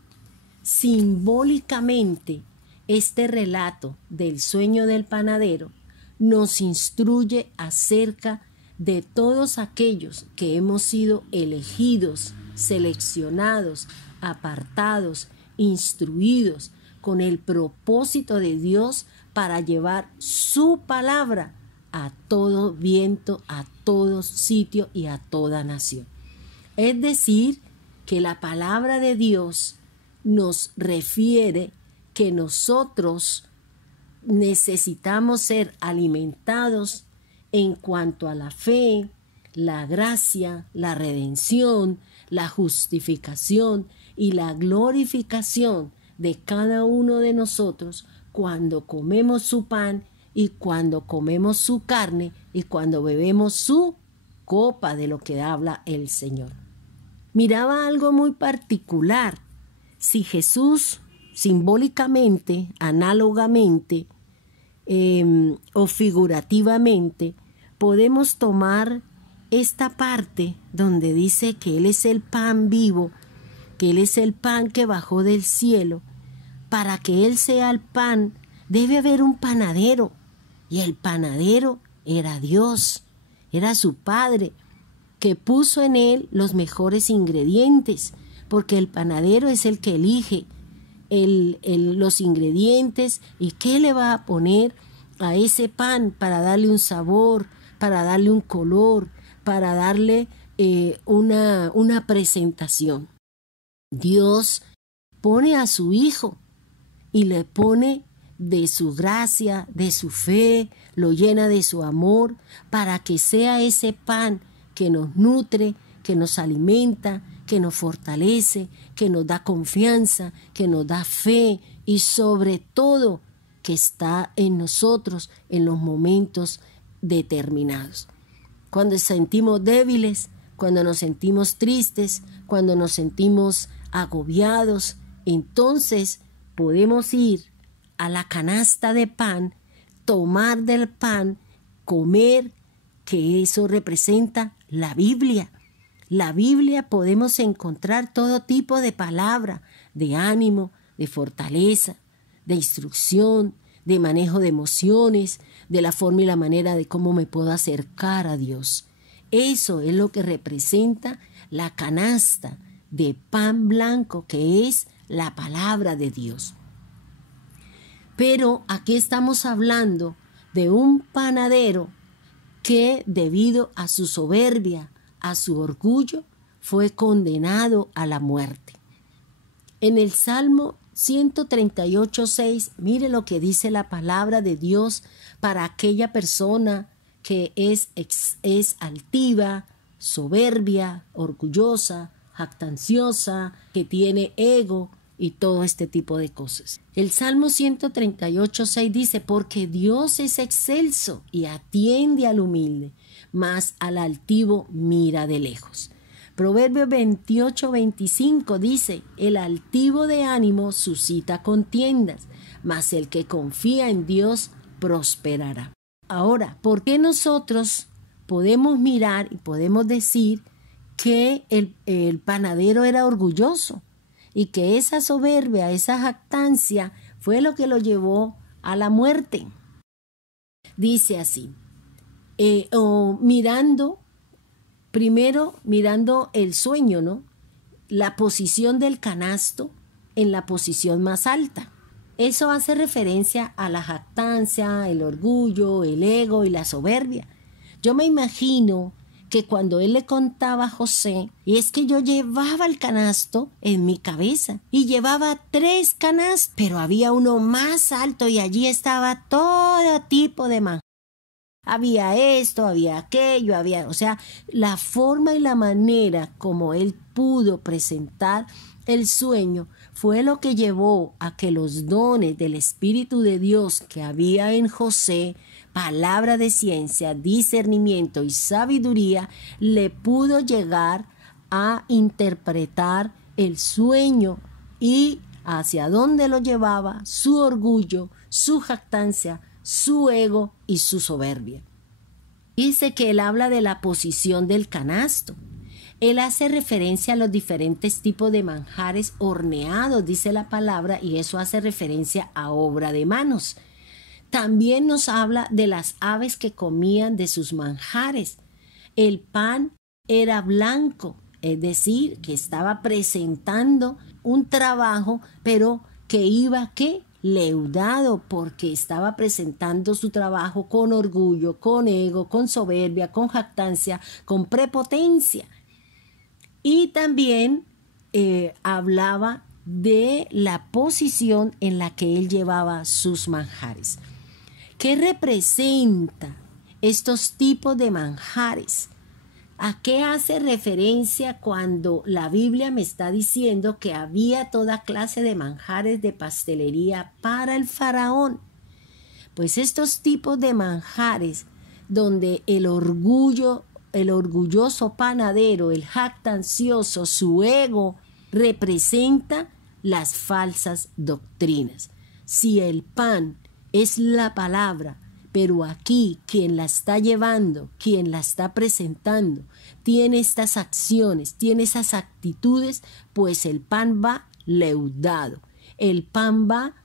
Simbólicamente, este relato del sueño del panadero nos instruye acerca de todos aquellos que hemos sido elegidos, seleccionados, apartados, instruidos con el propósito de Dios para llevar su palabra a todo viento, a todo sitio y a toda nación. Es decir, que la palabra de Dios nos refiere que nosotros necesitamos ser alimentados en cuanto a la fe, la gracia, la redención, la justificación y la glorificación de cada uno de nosotros cuando comemos su pan y cuando comemos su carne y cuando bebemos su copa de lo que habla el Señor. Miraba algo muy particular. Si Jesús simbólicamente, análogamente o figurativamente, podemos tomar esta parte donde dice que Él es el pan vivo, que Él es el pan que bajó del cielo. Para que Él sea el pan, debe haber un panadero. Y el panadero era Dios, era su Padre, que puso en Él los mejores ingredientes, porque el panadero es el que elige los ingredientes y qué le va a poner a ese pan para darle un sabor, para darle un color, para darle una presentación. Dios pone a su Hijo y le pone de su gracia, de su fe, lo llena de su amor para que sea ese pan que nos nutre, que nos alimenta, que nos fortalece, que nos da confianza, que nos da fe y sobre todo que está en nosotros en los momentos determinados. Cuando sentimos débiles, cuando nos sentimos tristes, cuando nos sentimos agobiados, entonces podemos ir a la canasta de pan, tomar del pan, comer, que eso representa la Biblia. La Biblia podemos encontrar todo tipo de palabra, de ánimo, de fortaleza, de instrucción, de manejo de emociones, de la forma y la manera de cómo me puedo acercar a Dios. Eso es lo que representa la canasta de pan blanco, que es la palabra de Dios. Pero aquí estamos hablando de un panadero que debido a su soberbia, a su orgullo, fue condenado a la muerte. En el Salmo 138:6, mire lo que dice la palabra de Dios para aquella persona que es altiva, soberbia, orgullosa, jactanciosa, que tiene ego y todo este tipo de cosas. El Salmo 138:6 dice: porque Dios es excelso y atiende al humilde, mas al altivo mira de lejos. Proverbios 28:25 dice: el altivo de ánimo suscita contiendas, mas el que confía en Dios prosperará. Ahora, ¿por qué nosotros podemos mirar y podemos decir que el panadero era orgulloso y que esa soberbia, esa jactancia fue lo que lo llevó a la muerte? Dice así, mirando el sueño, ¿no? La posición del canasto en la posición más alta. Eso hace referencia a la jactancia, el orgullo, el ego y la soberbia. Yo me imagino que cuando él le contaba a José, y es que yo llevaba el canasto en mi cabeza y llevaba 3 canastos, pero había uno más alto y allí estaba todo tipo de manjar. Había esto, había aquello, o sea, la forma y la manera como él pudo presentar el sueño fue lo que llevó a que los dones del Espíritu de Dios que había en José, palabra de ciencia, discernimiento y sabiduría, le pudo llegar a interpretar el sueño y hacia dónde lo llevaba su orgullo, su jactancia, su ego y su soberbia. Dice que él habla de la posición del canasto. Él hace referencia a los diferentes tipos de manjares horneados, dice la palabra, y eso hace referencia a obra de manos. También nos habla de las aves que comían de sus manjares. El pan era blanco, es decir, que estaba presentando un trabajo, pero que iba, ¿qué? Leudado, porque estaba presentando su trabajo con orgullo, con ego, con soberbia, con jactancia, con prepotencia. Y también hablaba de la posición en la que él llevaba sus manjares. ¿Qué representa estos tipos de manjares? ¿A qué hace referencia cuando la Biblia me está diciendo que había toda clase de manjares de pastelería para el faraón? Pues estos tipos de manjares donde el orgulloso panadero, el jactancioso, su ego, representa las falsas doctrinas. Si el pan es la palabra, pero aquí quien la está llevando, quien la está presentando, tiene estas acciones, tiene esas actitudes, pues el pan va leudado, el pan va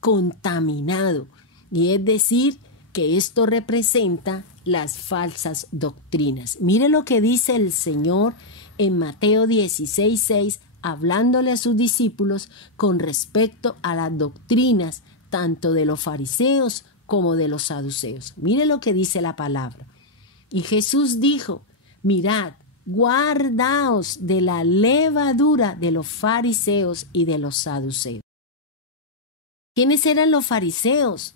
contaminado. Y es decir, que esto representa las falsas doctrinas. Mire lo que dice el Señor en Mateo 16:6, hablándole a sus discípulos con respecto a las doctrinas, tanto de los fariseos como de los saduceos. Mire lo que dice la palabra. Y Jesús dijo: mirad, guardaos de la levadura de los fariseos y de los saduceos. ¿Quiénes eran los fariseos?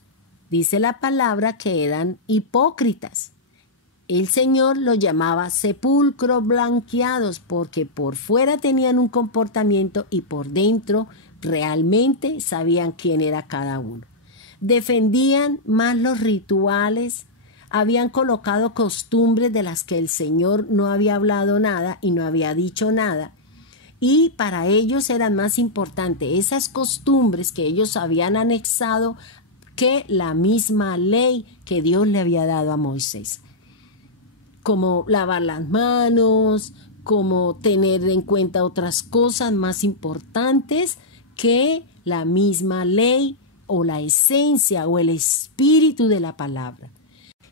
Dice la palabra que eran hipócritas. El Señor los llamaba sepulcros blanqueados porque por fuera tenían un comportamiento y por dentro realmente sabían quién era cada uno. Defendían más los rituales, habían colocado costumbres de las que el Señor no había hablado nada y no había dicho nada. Y para ellos eran más importantes esas costumbres que ellos habían anexado que la misma ley que Dios le había dado a Moisés. Como lavar las manos, como tener en cuenta otras cosas más importantes que la misma ley o la esencia o el espíritu de la palabra.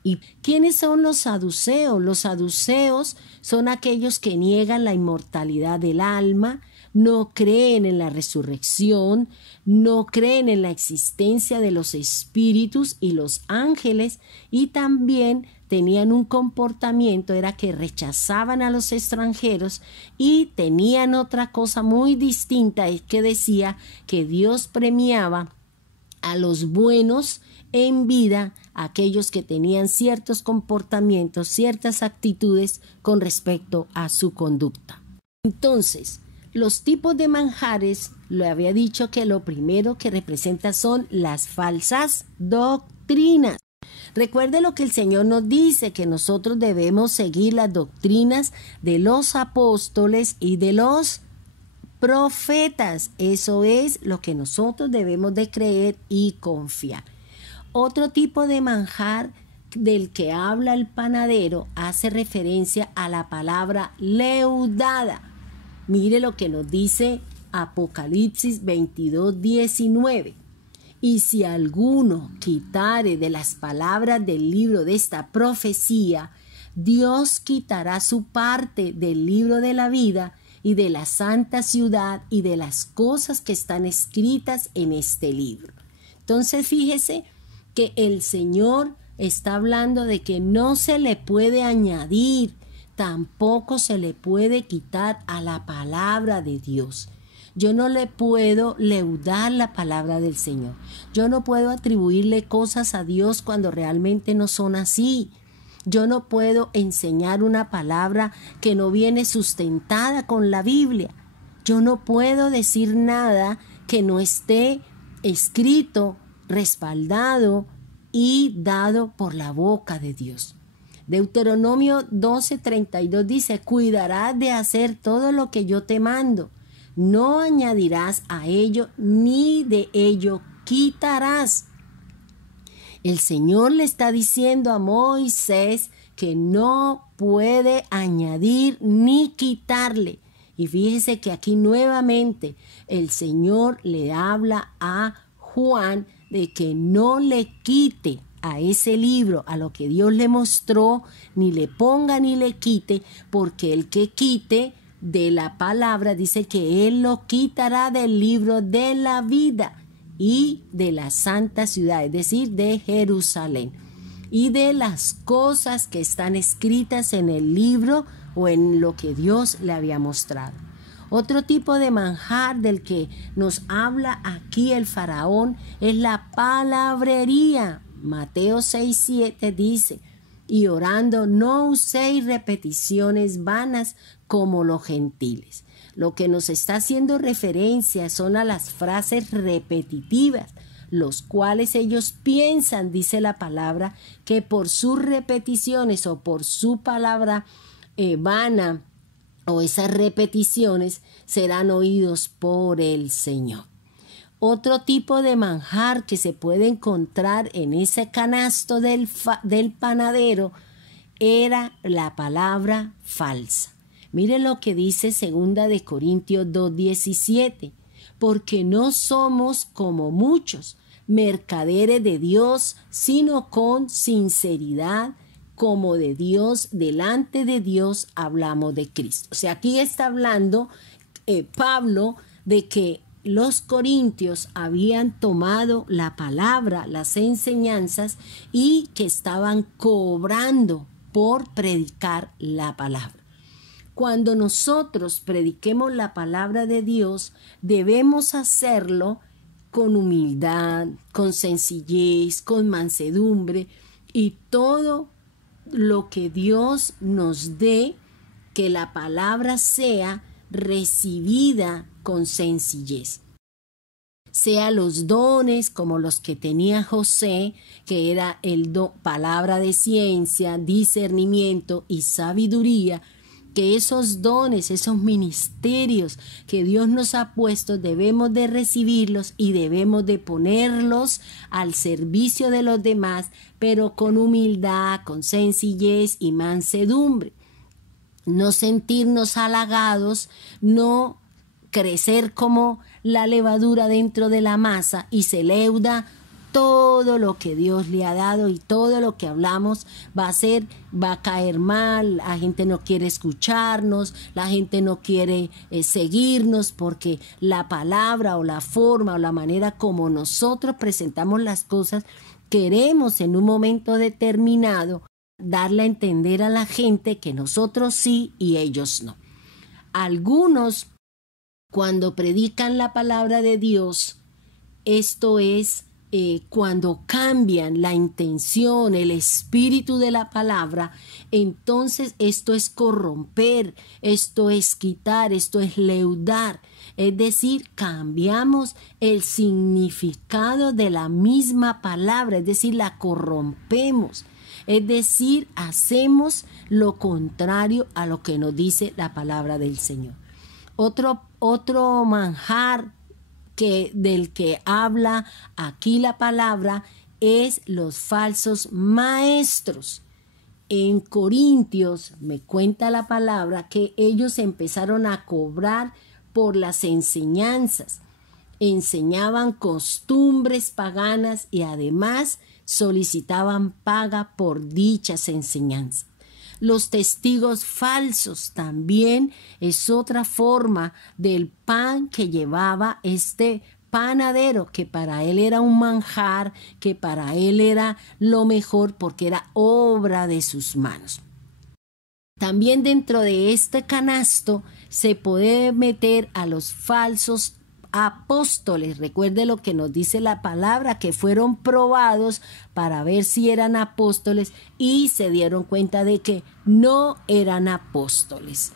¿Y quiénes son los saduceos? Los saduceos son aquellos que niegan la inmortalidad del alma, no creen en la resurrección, no creen en la existencia de los espíritus y los ángeles, y también tenían un comportamiento, era que rechazaban a los extranjeros, y tenían otra cosa muy distinta, es que decía que Dios premiaba a los buenos en vida, a aquellos que tenían ciertos comportamientos, ciertas actitudes con respecto a su conducta. Entonces, los tipos de manjares, le había dicho que lo primero que representa son las falsas doctrinas. Recuerde lo que el Señor nos dice, que nosotros debemos seguir las doctrinas de los apóstoles y de los profetas. Eso es lo que nosotros debemos de creer y confiar. Otro tipo de manjar del que habla el panadero hace referencia a la palabra leudada. Mire lo que nos dice Apocalipsis 22:19. Y si alguno quitare de las palabras del libro de esta profecía, Dios quitará su parte del libro de la vida y de la santa ciudad y de las cosas que están escritas en este libro. Entonces fíjese que el Señor está hablando de que no se le puede añadir, tampoco se le puede quitar a la palabra de Dios. Yo no le puedo leudar la palabra del Señor. Yo no puedo atribuirle cosas a Dios cuando realmente no son así. Yo no puedo enseñar una palabra que no viene sustentada con la Biblia. Yo no puedo decir nada que no esté escrito, respaldado y dado por la boca de Dios. Deuteronomio 12:32 dice: cuidarás de hacer todo lo que yo te mando. No añadirás a ello, ni de ello quitarás. El Señor le está diciendo a Moisés que no puede añadir ni quitarle. Y fíjese que aquí nuevamente el Señor le habla a Juan de que no le quite a ese libro, a lo que Dios le mostró, ni le ponga ni le quite, porque el que quite de la palabra dice que Él lo quitará del libro de la vida y de la santa ciudad, es decir, de Jerusalén, y de las cosas que están escritas en el libro o en lo que Dios le había mostrado. Otro tipo de manjar del que nos habla aquí el faraón es la palabrería. Mateo 6:7 dice: y orando no uséis repeticiones vanas como los gentiles. Lo que nos está haciendo referencia son a las frases repetitivas, los cuales ellos piensan, dice la palabra, que por sus repeticiones o por su palabra vana o esas repeticiones serán oídos por el Señor. Otro tipo de manjar que se puede encontrar en ese canasto del panadero era la palabra falsa. Mire lo que dice 2 de Corintios 2:17, porque no somos como muchos mercaderes de Dios, sino con sinceridad, como de Dios, delante de Dios hablamos de Cristo. O sea, aquí está hablando Pablo de que los corintios habían tomado la palabra, las enseñanzas, y que estaban cobrando por predicar la palabra. Cuando nosotros prediquemos la palabra de Dios, debemos hacerlo con humildad, con sencillez, con mansedumbre, y todo lo que Dios nos dé, que la palabra sea recibida con sencillez. Sea los dones como los que tenía José, que era palabra de ciencia, discernimiento y sabiduría, que esos dones, esos ministerios que Dios nos ha puesto, debemos de recibirlos y debemos de ponerlos al servicio de los demás, pero con humildad, con sencillez y mansedumbre. No sentirnos halagados, no crecer como la levadura dentro de la masa y se leuda todo lo que Dios le ha dado, y todo lo que hablamos va a caer mal. La gente no quiere escucharnos, la gente no quiere seguirnos, porque la palabra o la forma o la manera como nosotros presentamos las cosas, queremos en un momento determinado darle a entender a la gente que nosotros sí y ellos no. Algunos, cuando predican la palabra de Dios, esto es cuando cambian la intención, el espíritu de la palabra, entonces esto es corromper, esto es quitar, esto es leudar. Es decir, cambiamos el significado de la misma palabra, es decir, la corrompemos. Es decir, hacemos lo contrario a lo que nos dice la palabra del Señor. Otro manjar del que habla aquí la palabra es los falsos maestros. En Corintios me cuenta la palabra que ellos empezaron a cobrar por las enseñanzas. Enseñaban costumbres paganas y además solicitaban paga por dichas enseñanzas. Los testigos falsos también es otra forma del pan que llevaba este panadero, que para él era un manjar, que para él era lo mejor porque era obra de sus manos. También dentro de este canasto se puede meter a los falsos apóstoles. Recuerde lo que nos dice la palabra, que fueron probados para ver si eran apóstoles y se dieron cuenta de que no eran apóstoles.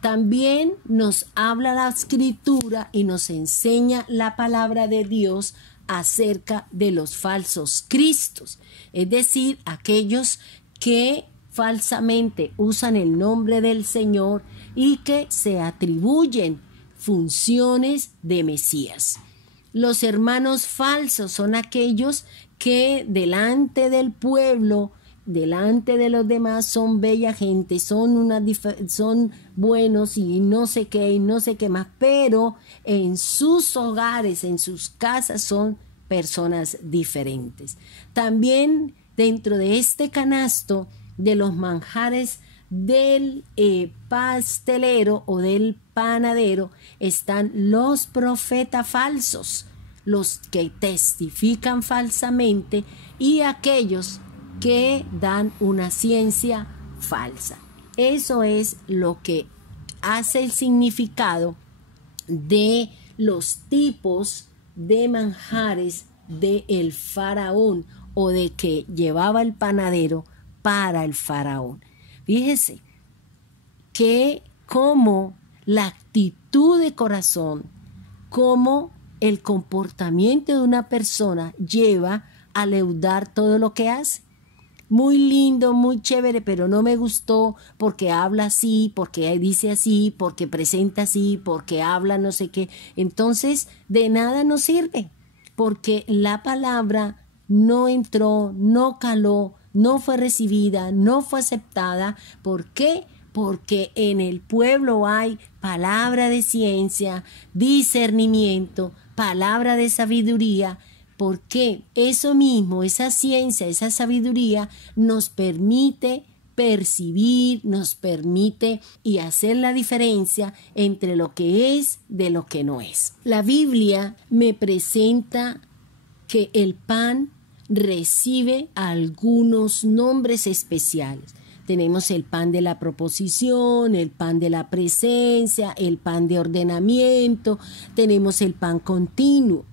También nos habla la Escritura y nos enseña la palabra de Dios acerca de los falsos cristos, es decir, aquellos que falsamente usan el nombre del Señor y que se atribuyen funciones de Mesías. Los hermanos falsos son aquellos que delante del pueblo, delante de los demás, son bella gente, son buenos y no sé qué más, pero en sus hogares, en sus casas son personas diferentes. También dentro de este canasto de los manjares del pastelero o del panadero están los profetas falsos, los que testifican falsamente y aquellos que dan una ciencia falsa. Eso es lo que hace el significado de los tipos de manjares del faraón o de que llevaba el panadero para el faraón. Fíjese que como la actitud de corazón, como el comportamiento de una persona lleva a leudar todo lo que hace. Muy lindo, muy chévere, pero no me gustó porque habla así, porque dice así, porque presenta así, porque habla no sé qué. Entonces, de nada nos sirve, porque la palabra no entró, no caló, no fue recibida, no fue aceptada. ¿Por qué? Porque en el pueblo hay palabra de ciencia, discernimiento, palabra de sabiduría, porque eso mismo, esa ciencia, esa sabiduría nos permite percibir, nos permite y hacer la diferencia entre lo que es de lo que no es. La Biblia me presenta que el pan recibe algunos nombres especiales. Tenemos el pan de la proposición, el pan de la presencia, el pan de ordenamiento, tenemos el pan continuo.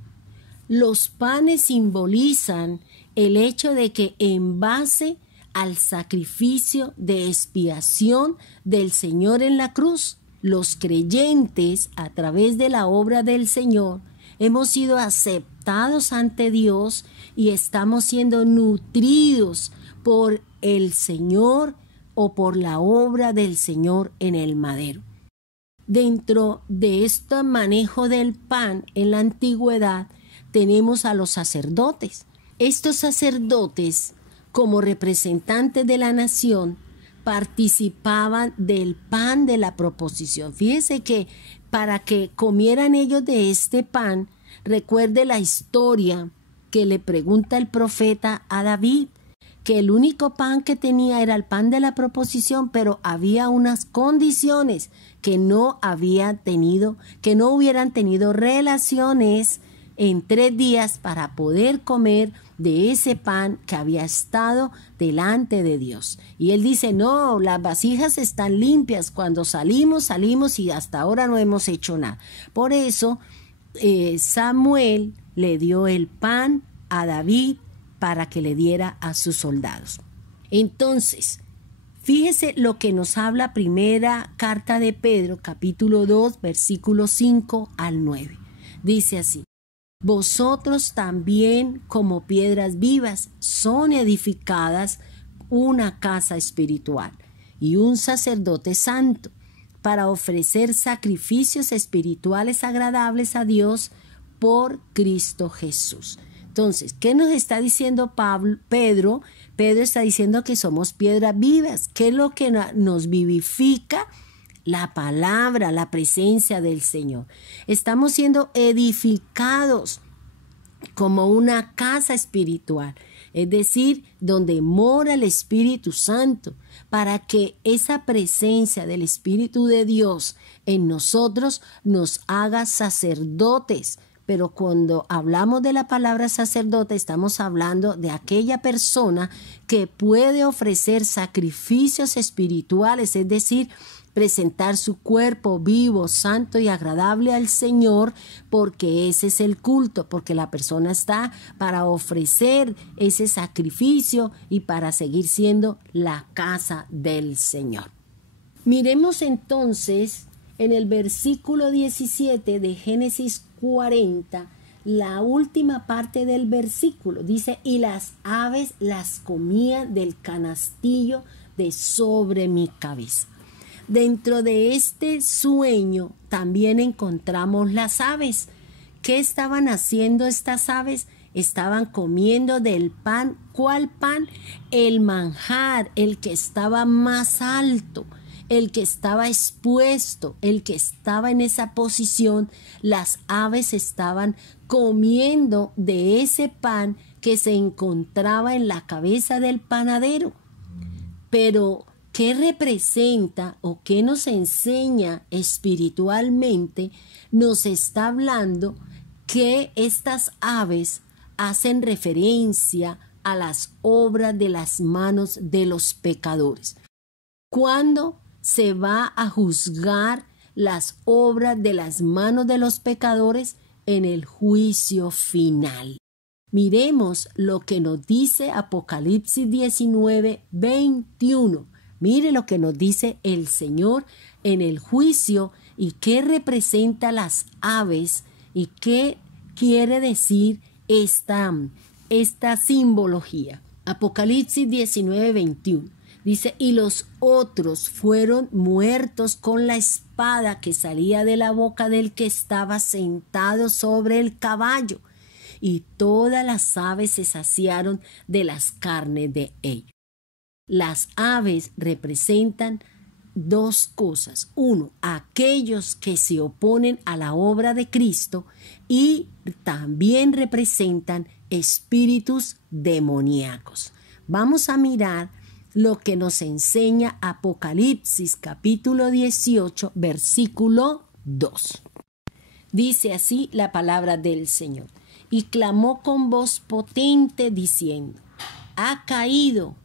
Los panes simbolizan el hecho de que en base al sacrificio de expiación del Señor en la cruz, los creyentes, a través de la obra del Señor, hemos sido aceptados ante Dios y estamos siendo nutridos por el Señor o por la obra del Señor en el madero. Dentro de este manejo del pan en la antigüedad tenemos a los sacerdotes. Estos sacerdotes, como representantes de la nación, participaban del pan de la proposición. Fíjese que para que comieran ellos de este pan, recuerde la historia que le pregunta el profeta a David, que el único pan que tenía era el pan de la proposición, pero había unas condiciones que no hubieran tenido relaciones en 3 días para poder comer de ese pan que había estado delante de Dios. Y él dice, no, las vasijas están limpias, cuando salimos y hasta ahora no hemos hecho nada. Por eso Samuel le dio el pan a David para que le diera a sus soldados. Entonces, Fíjese lo que nos habla primera carta de Pedro, capítulo 2, versículos 5 al 9. Dice así: vosotros también, como piedras vivas, son edificadas una casa espiritual y un sacerdote santo, para ofrecer sacrificios espirituales agradables a Dios por Cristo Jesús. Entonces, ¿qué nos está diciendo Pedro? Pedro está diciendo que somos piedras vivas. ¿Qué es lo que nos vivifica? La palabra, la presencia del Señor. Estamos siendo edificados como una casa espiritual, es decir, donde mora el Espíritu Santo, para que esa presencia del Espíritu de Dios en nosotros nos haga sacerdotes. Pero cuando hablamos de la palabra sacerdote, estamos hablando de aquella persona que puede ofrecer sacrificios espirituales, es decir, presentar su cuerpo vivo, santo y agradable al Señor, porque ese es el culto, porque la persona está para ofrecer ese sacrificio y para seguir siendo la casa del Señor. Miremos entonces en el versículo 17 de Génesis 40, la última parte del versículo. Dice: y las aves las comían del canastillo de sobre mi cabeza. Dentro de este sueño también encontramos las aves. ¿Qué estaban haciendo estas aves? Estaban comiendo del pan. ¿Cuál pan? El manjar, el que estaba más alto, el que estaba expuesto, el que estaba en esa posición. Las aves estaban comiendo de ese pan que se encontraba en la cabeza del panadero. Pero ¿qué representa o qué nos enseña espiritualmente? Nos está hablando que estas aves hacen referencia a las obras de las manos de los pecadores. ¿Cuándo se va a juzgar las obras de las manos de los pecadores? En el juicio final. Miremos lo que nos dice Apocalipsis 19, 21. Mire lo que nos dice el Señor en el juicio y qué representa las aves y qué quiere decir esta simbología. Apocalipsis 19, 21. Dice: y los otros fueron muertos con la espada que salía de la boca del que estaba sentado sobre el caballo, y todas las aves se saciaron de las carnes de ellos. Las aves representan dos cosas. Uno, aquellos que se oponen a la obra de Cristo, y también representan espíritus demoníacos. Vamos a mirar lo que nos enseña Apocalipsis capítulo 18, versículo 2. Dice así la palabra del Señor: y clamó con voz potente diciendo: ha caído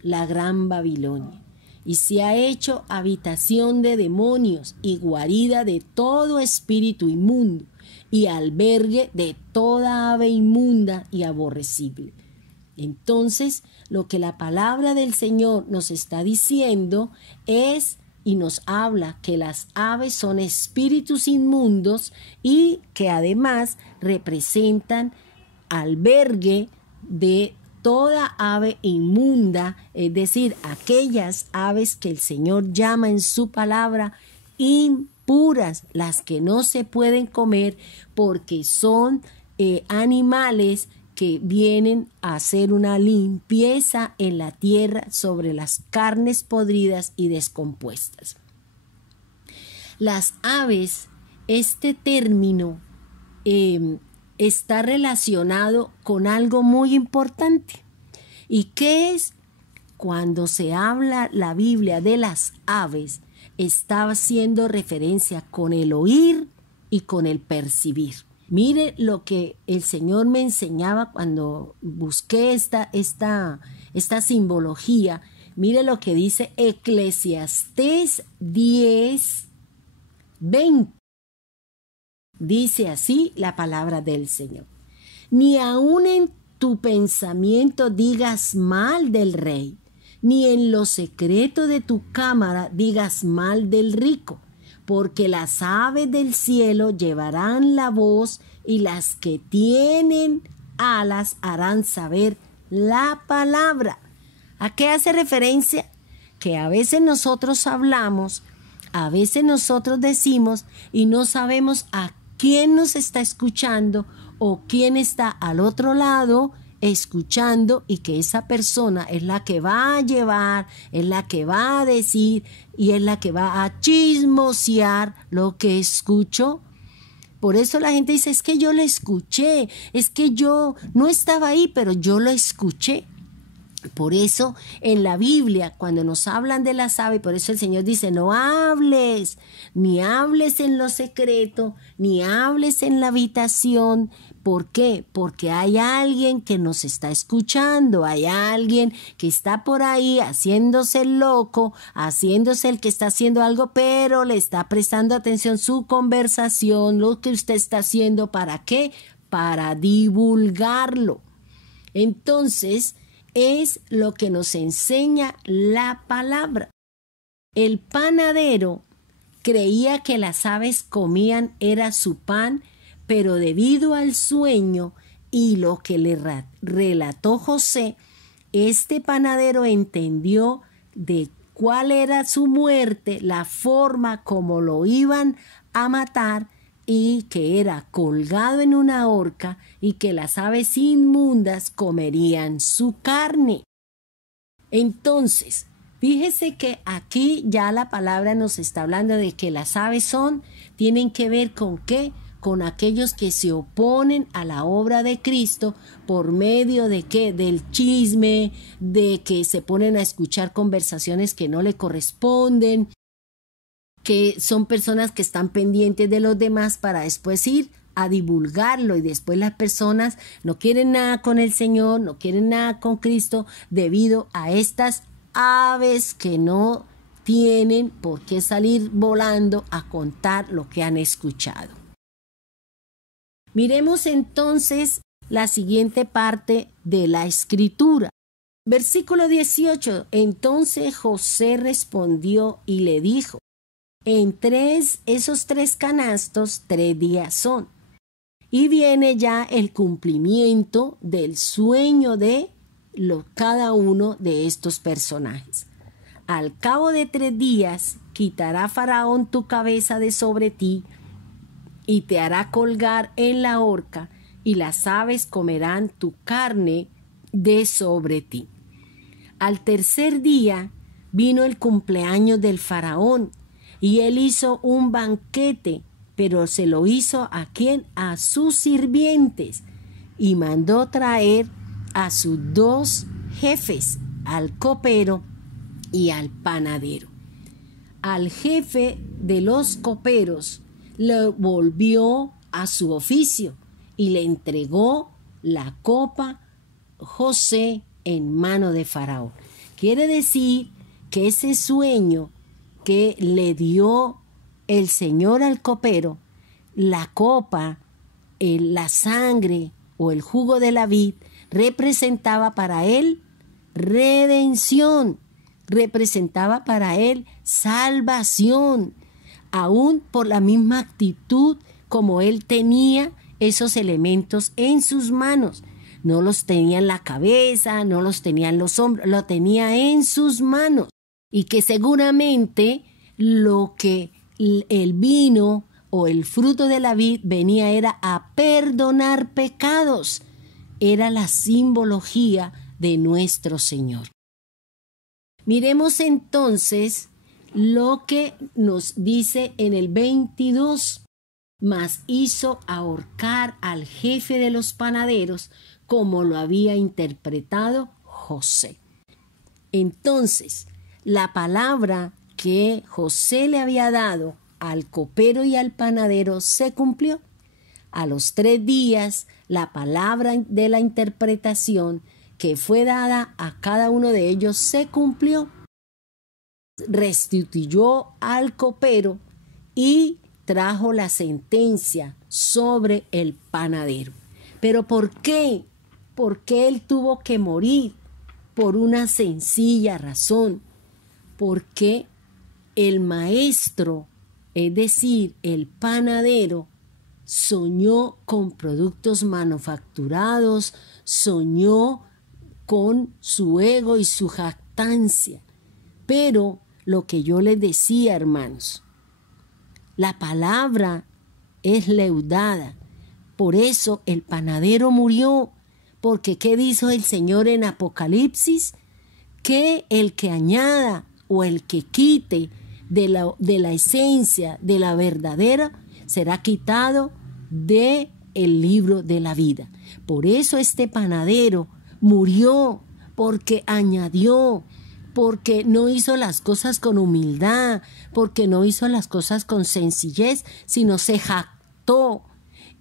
la gran Babilonia, y se ha hecho habitación de demonios y guarida de todo espíritu inmundo y albergue de toda ave inmunda y aborrecible. Entonces, lo que la palabra del Señor nos está diciendo es, y nos habla, que las aves son espíritus inmundos y que además representan albergue de toda ave inmunda, es decir, aquellas aves que el Señor llama en su palabra impuras, las que no se pueden comer porque son animales que vienen a hacer una limpieza en la tierra sobre las carnes podridas y descompuestas. Las aves, este término está relacionado con algo muy importante. ¿Y qué es? Cuando se habla la Biblia de las aves, está haciendo referencia con el oír y con el percibir. Mire lo que el Señor me enseñaba cuando busqué esta simbología. Mire lo que dice Eclesiastés 10, 20. Dice así la palabra del Señor: ni aun en tu pensamiento digas mal del rey, ni en lo secreto de tu cámara digas mal del rico, porque las aves del cielo llevarán la voz y las que tienen alas harán saber la palabra. ¿A qué hace referencia? Que a veces nosotros hablamos, a veces nosotros decimos y no sabemos a quién nos está escuchando o quién está al otro lado escuchando, y que esa persona es la que va a llevar, es la que va a decir y es la que va a chismosear lo que escuchó. Por eso la gente dice, es que yo lo escuché, es que yo no estaba ahí, pero yo lo escuché. Por eso en la Biblia, cuando nos hablan de las aves, por eso el Señor dice, no hables, ni hables en lo secreto, ni hables en la habitación. ¿Por qué? Porque hay alguien que nos está escuchando, hay alguien que está por ahí haciéndose el loco, haciéndose el que está haciendo algo, pero le está prestando atención su conversación, lo que usted está haciendo. ¿Para qué? Para divulgarlo. Entonces, es lo que nos enseña la palabra. El panadero creía que las aves comían era su pan, pero debido al sueño y lo que le relató José, este panadero entendió de cuál era su muerte, la forma como lo iban a matar, y que era colgado en una horca y que las aves inmundas comerían su carne. Entonces, fíjese que aquí ya la palabra nos está hablando de que las aves tienen que ver con ¿qué? Con aquellos que se oponen a la obra de Cristo por medio de ¿qué? Del chisme, de que se ponen a escuchar conversaciones que no le corresponden, que son personas que están pendientes de los demás para después ir a divulgarlo, y después las personas no quieren nada con el Señor, no quieren nada con Cristo debido a estas aves que no tienen por qué salir volando a contar lo que han escuchado. Miremos entonces la siguiente parte de la escritura. Versículo 18. Entonces José respondió y le dijo, en esos 3 canastos 3 días son. Y viene ya el cumplimiento del sueño de cada uno de estos personajes. Al cabo de 3 días quitará Faraón tu cabeza de sobre ti y te hará colgar en la horca, y las aves comerán tu carne de sobre ti. Al tercer día vino el cumpleaños del Faraón, y él hizo un banquete, pero se lo hizo ¿a quién? A sus sirvientes, y mandó traer a sus 2 jefes, al copero y al panadero. Al jefe de los coperos le volvió a su oficio y le entregó la copa José en mano de Faraón. Quiere decir que ese sueño que le dio el Señor al copero, la copa, la sangre o el jugo de la vid, representaba para él redención, representaba para él salvación, aún por la misma actitud como él tenía esos elementos en sus manos. No los tenía en la cabeza, no los tenía en los hombros, lo tenía en sus manos. Y que seguramente lo que el vino o el fruto de la vid venía era a perdonar pecados. Era la simbología de nuestro Señor. Miremos entonces lo que nos dice en el 22. Mas hizo ahorcar al jefe de los panaderos como lo había interpretado José. Entonces, la palabra que José le había dado al copero y al panadero se cumplió. A los 3 días, la palabra de la interpretación que fue dada a cada uno de ellos se cumplió. Restituyó al copero y trajo la sentencia sobre el panadero. ¿Pero por qué? ¿Por qué él tuvo que morir? por una sencilla razón, porque el maestro, es decir, el panadero, soñó con productos manufacturados, soñó con su ego y su jactancia. Pero lo que yo les decía, hermanos, la palabra es leudada. Por eso el panadero murió. Porque ¿qué dijo el Señor en Apocalipsis? Que el que añada o el que quite de la esencia de la verdadera será quitado del libro de la vida. Por eso este panadero murió, porque añadió, porque no hizo las cosas con humildad, porque no hizo las cosas con sencillez, sino se jactó.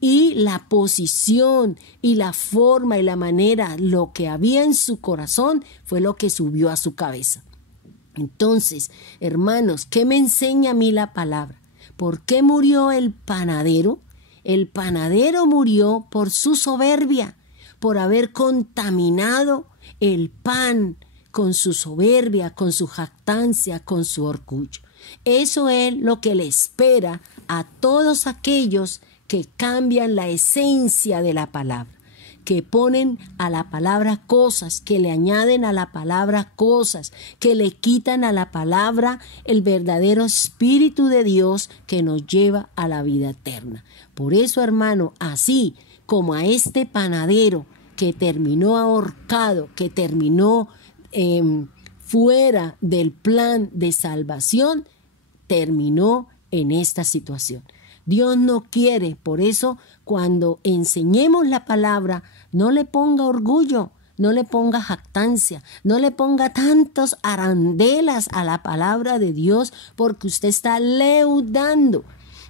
Y la posición y la forma y la manera, lo que había en su corazón fue lo que subió a su cabeza. Entonces, hermanos, ¿qué me enseña a mí la palabra? ¿Por qué murió el panadero? El panadero murió por su soberbia, por haber contaminado el pan con su soberbia, con su jactancia, con su orgullo. Eso es lo que le espera a todos aquellos que cambian la esencia de la palabra, que ponen a la palabra cosas, que le añaden a la palabra cosas, que le quitan a la palabra el verdadero Espíritu de Dios que nos lleva a la vida eterna. Por eso, hermano, así como a este panadero que terminó ahorcado, que terminó fuera del plan de salvación, terminó en esta situación. Dios no quiere, por eso cuando enseñemos la palabra, no le ponga orgullo, no le ponga jactancia, no le ponga tantos arandelas a la palabra de Dios, porque usted está leudando.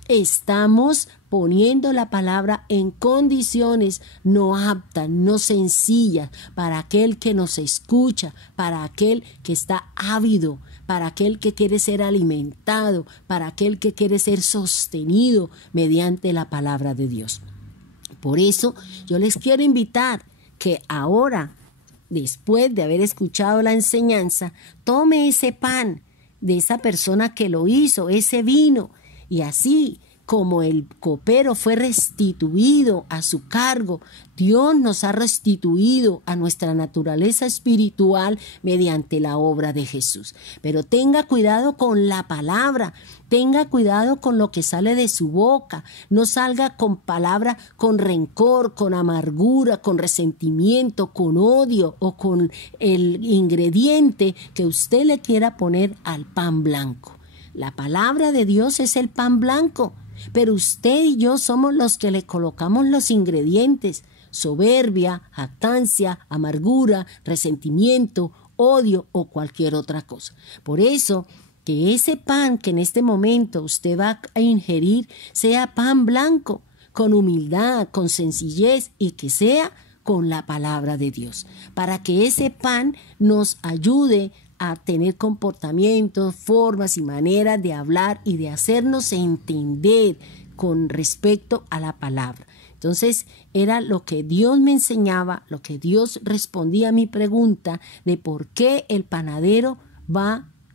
Estamos poniendo la palabra en condiciones no aptas, no sencillas, para aquel que nos escucha, para aquel que está ávido, para aquel que quiere ser alimentado, para aquel que quiere ser sostenido mediante la palabra de Dios. Por eso yo les quiero invitar que ahora, después de haber escuchado la enseñanza, tome ese pan de esa persona que lo hizo, ese vino, y así como el copero fue restituido a su cargo, Dios nos ha restituido a nuestra naturaleza espiritual mediante la obra de Jesús. Pero tenga cuidado con la palabra, tenga cuidado con lo que sale de su boca. No salga con palabra con rencor, con amargura, con resentimiento, con odio o con el ingrediente que usted le quiera poner al pan blanco. La palabra de Dios es el pan blanco, pero usted y yo somos los que le colocamos los ingredientes: soberbia, jactancia, amargura, resentimiento, odio o cualquier otra cosa. Por eso, que ese pan que en este momento usted va a ingerir sea pan blanco, con humildad, con sencillez, y que sea con la palabra de Dios, para que ese pan nos ayude a tener comportamientos, formas y maneras de hablar y de hacernos entender con respecto a la palabra. Entonces era lo que Dios me enseñaba, lo que Dios respondía a mi pregunta de por qué el panadero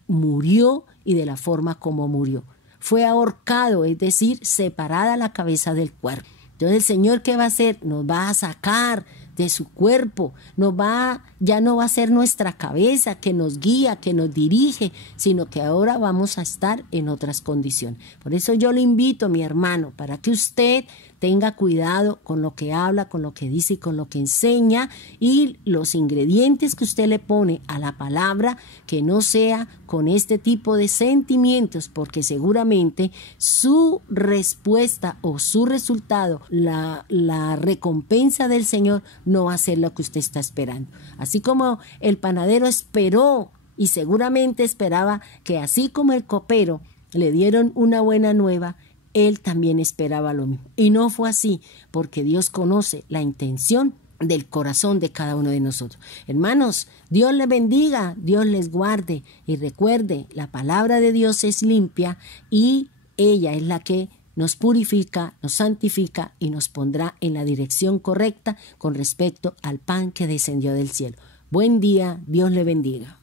murió y de la forma como murió. Fue ahorcado, es decir, separada la cabeza del cuerpo. Entonces el Señor, ¿qué va a hacer? Nos va a sacar de su cuerpo, ya no va a ser nuestra cabeza que nos guía, que nos dirige, sino que ahora vamos a estar en otras condiciones. Por eso yo le invito, mi hermano, para que usted tenga cuidado con lo que habla, con lo que dice y con lo que enseña, y los ingredientes que usted le pone a la palabra, que no sea con este tipo de sentimientos, porque seguramente su respuesta o su resultado, la recompensa del Señor, no va a ser lo que usted está esperando. Así como el panadero esperó y seguramente esperaba que así como el copero le dieron una buena nueva, él también esperaba lo mismo. Y no fue así, porque Dios conoce la intención del corazón de cada uno de nosotros. Hermanos, Dios les bendiga, Dios les guarde, y recuerde, la palabra de Dios es limpia y ella es la que nos purifica, nos santifica y nos pondrá en la dirección correcta con respecto al pan que descendió del cielo. Buen día, Dios le bendiga.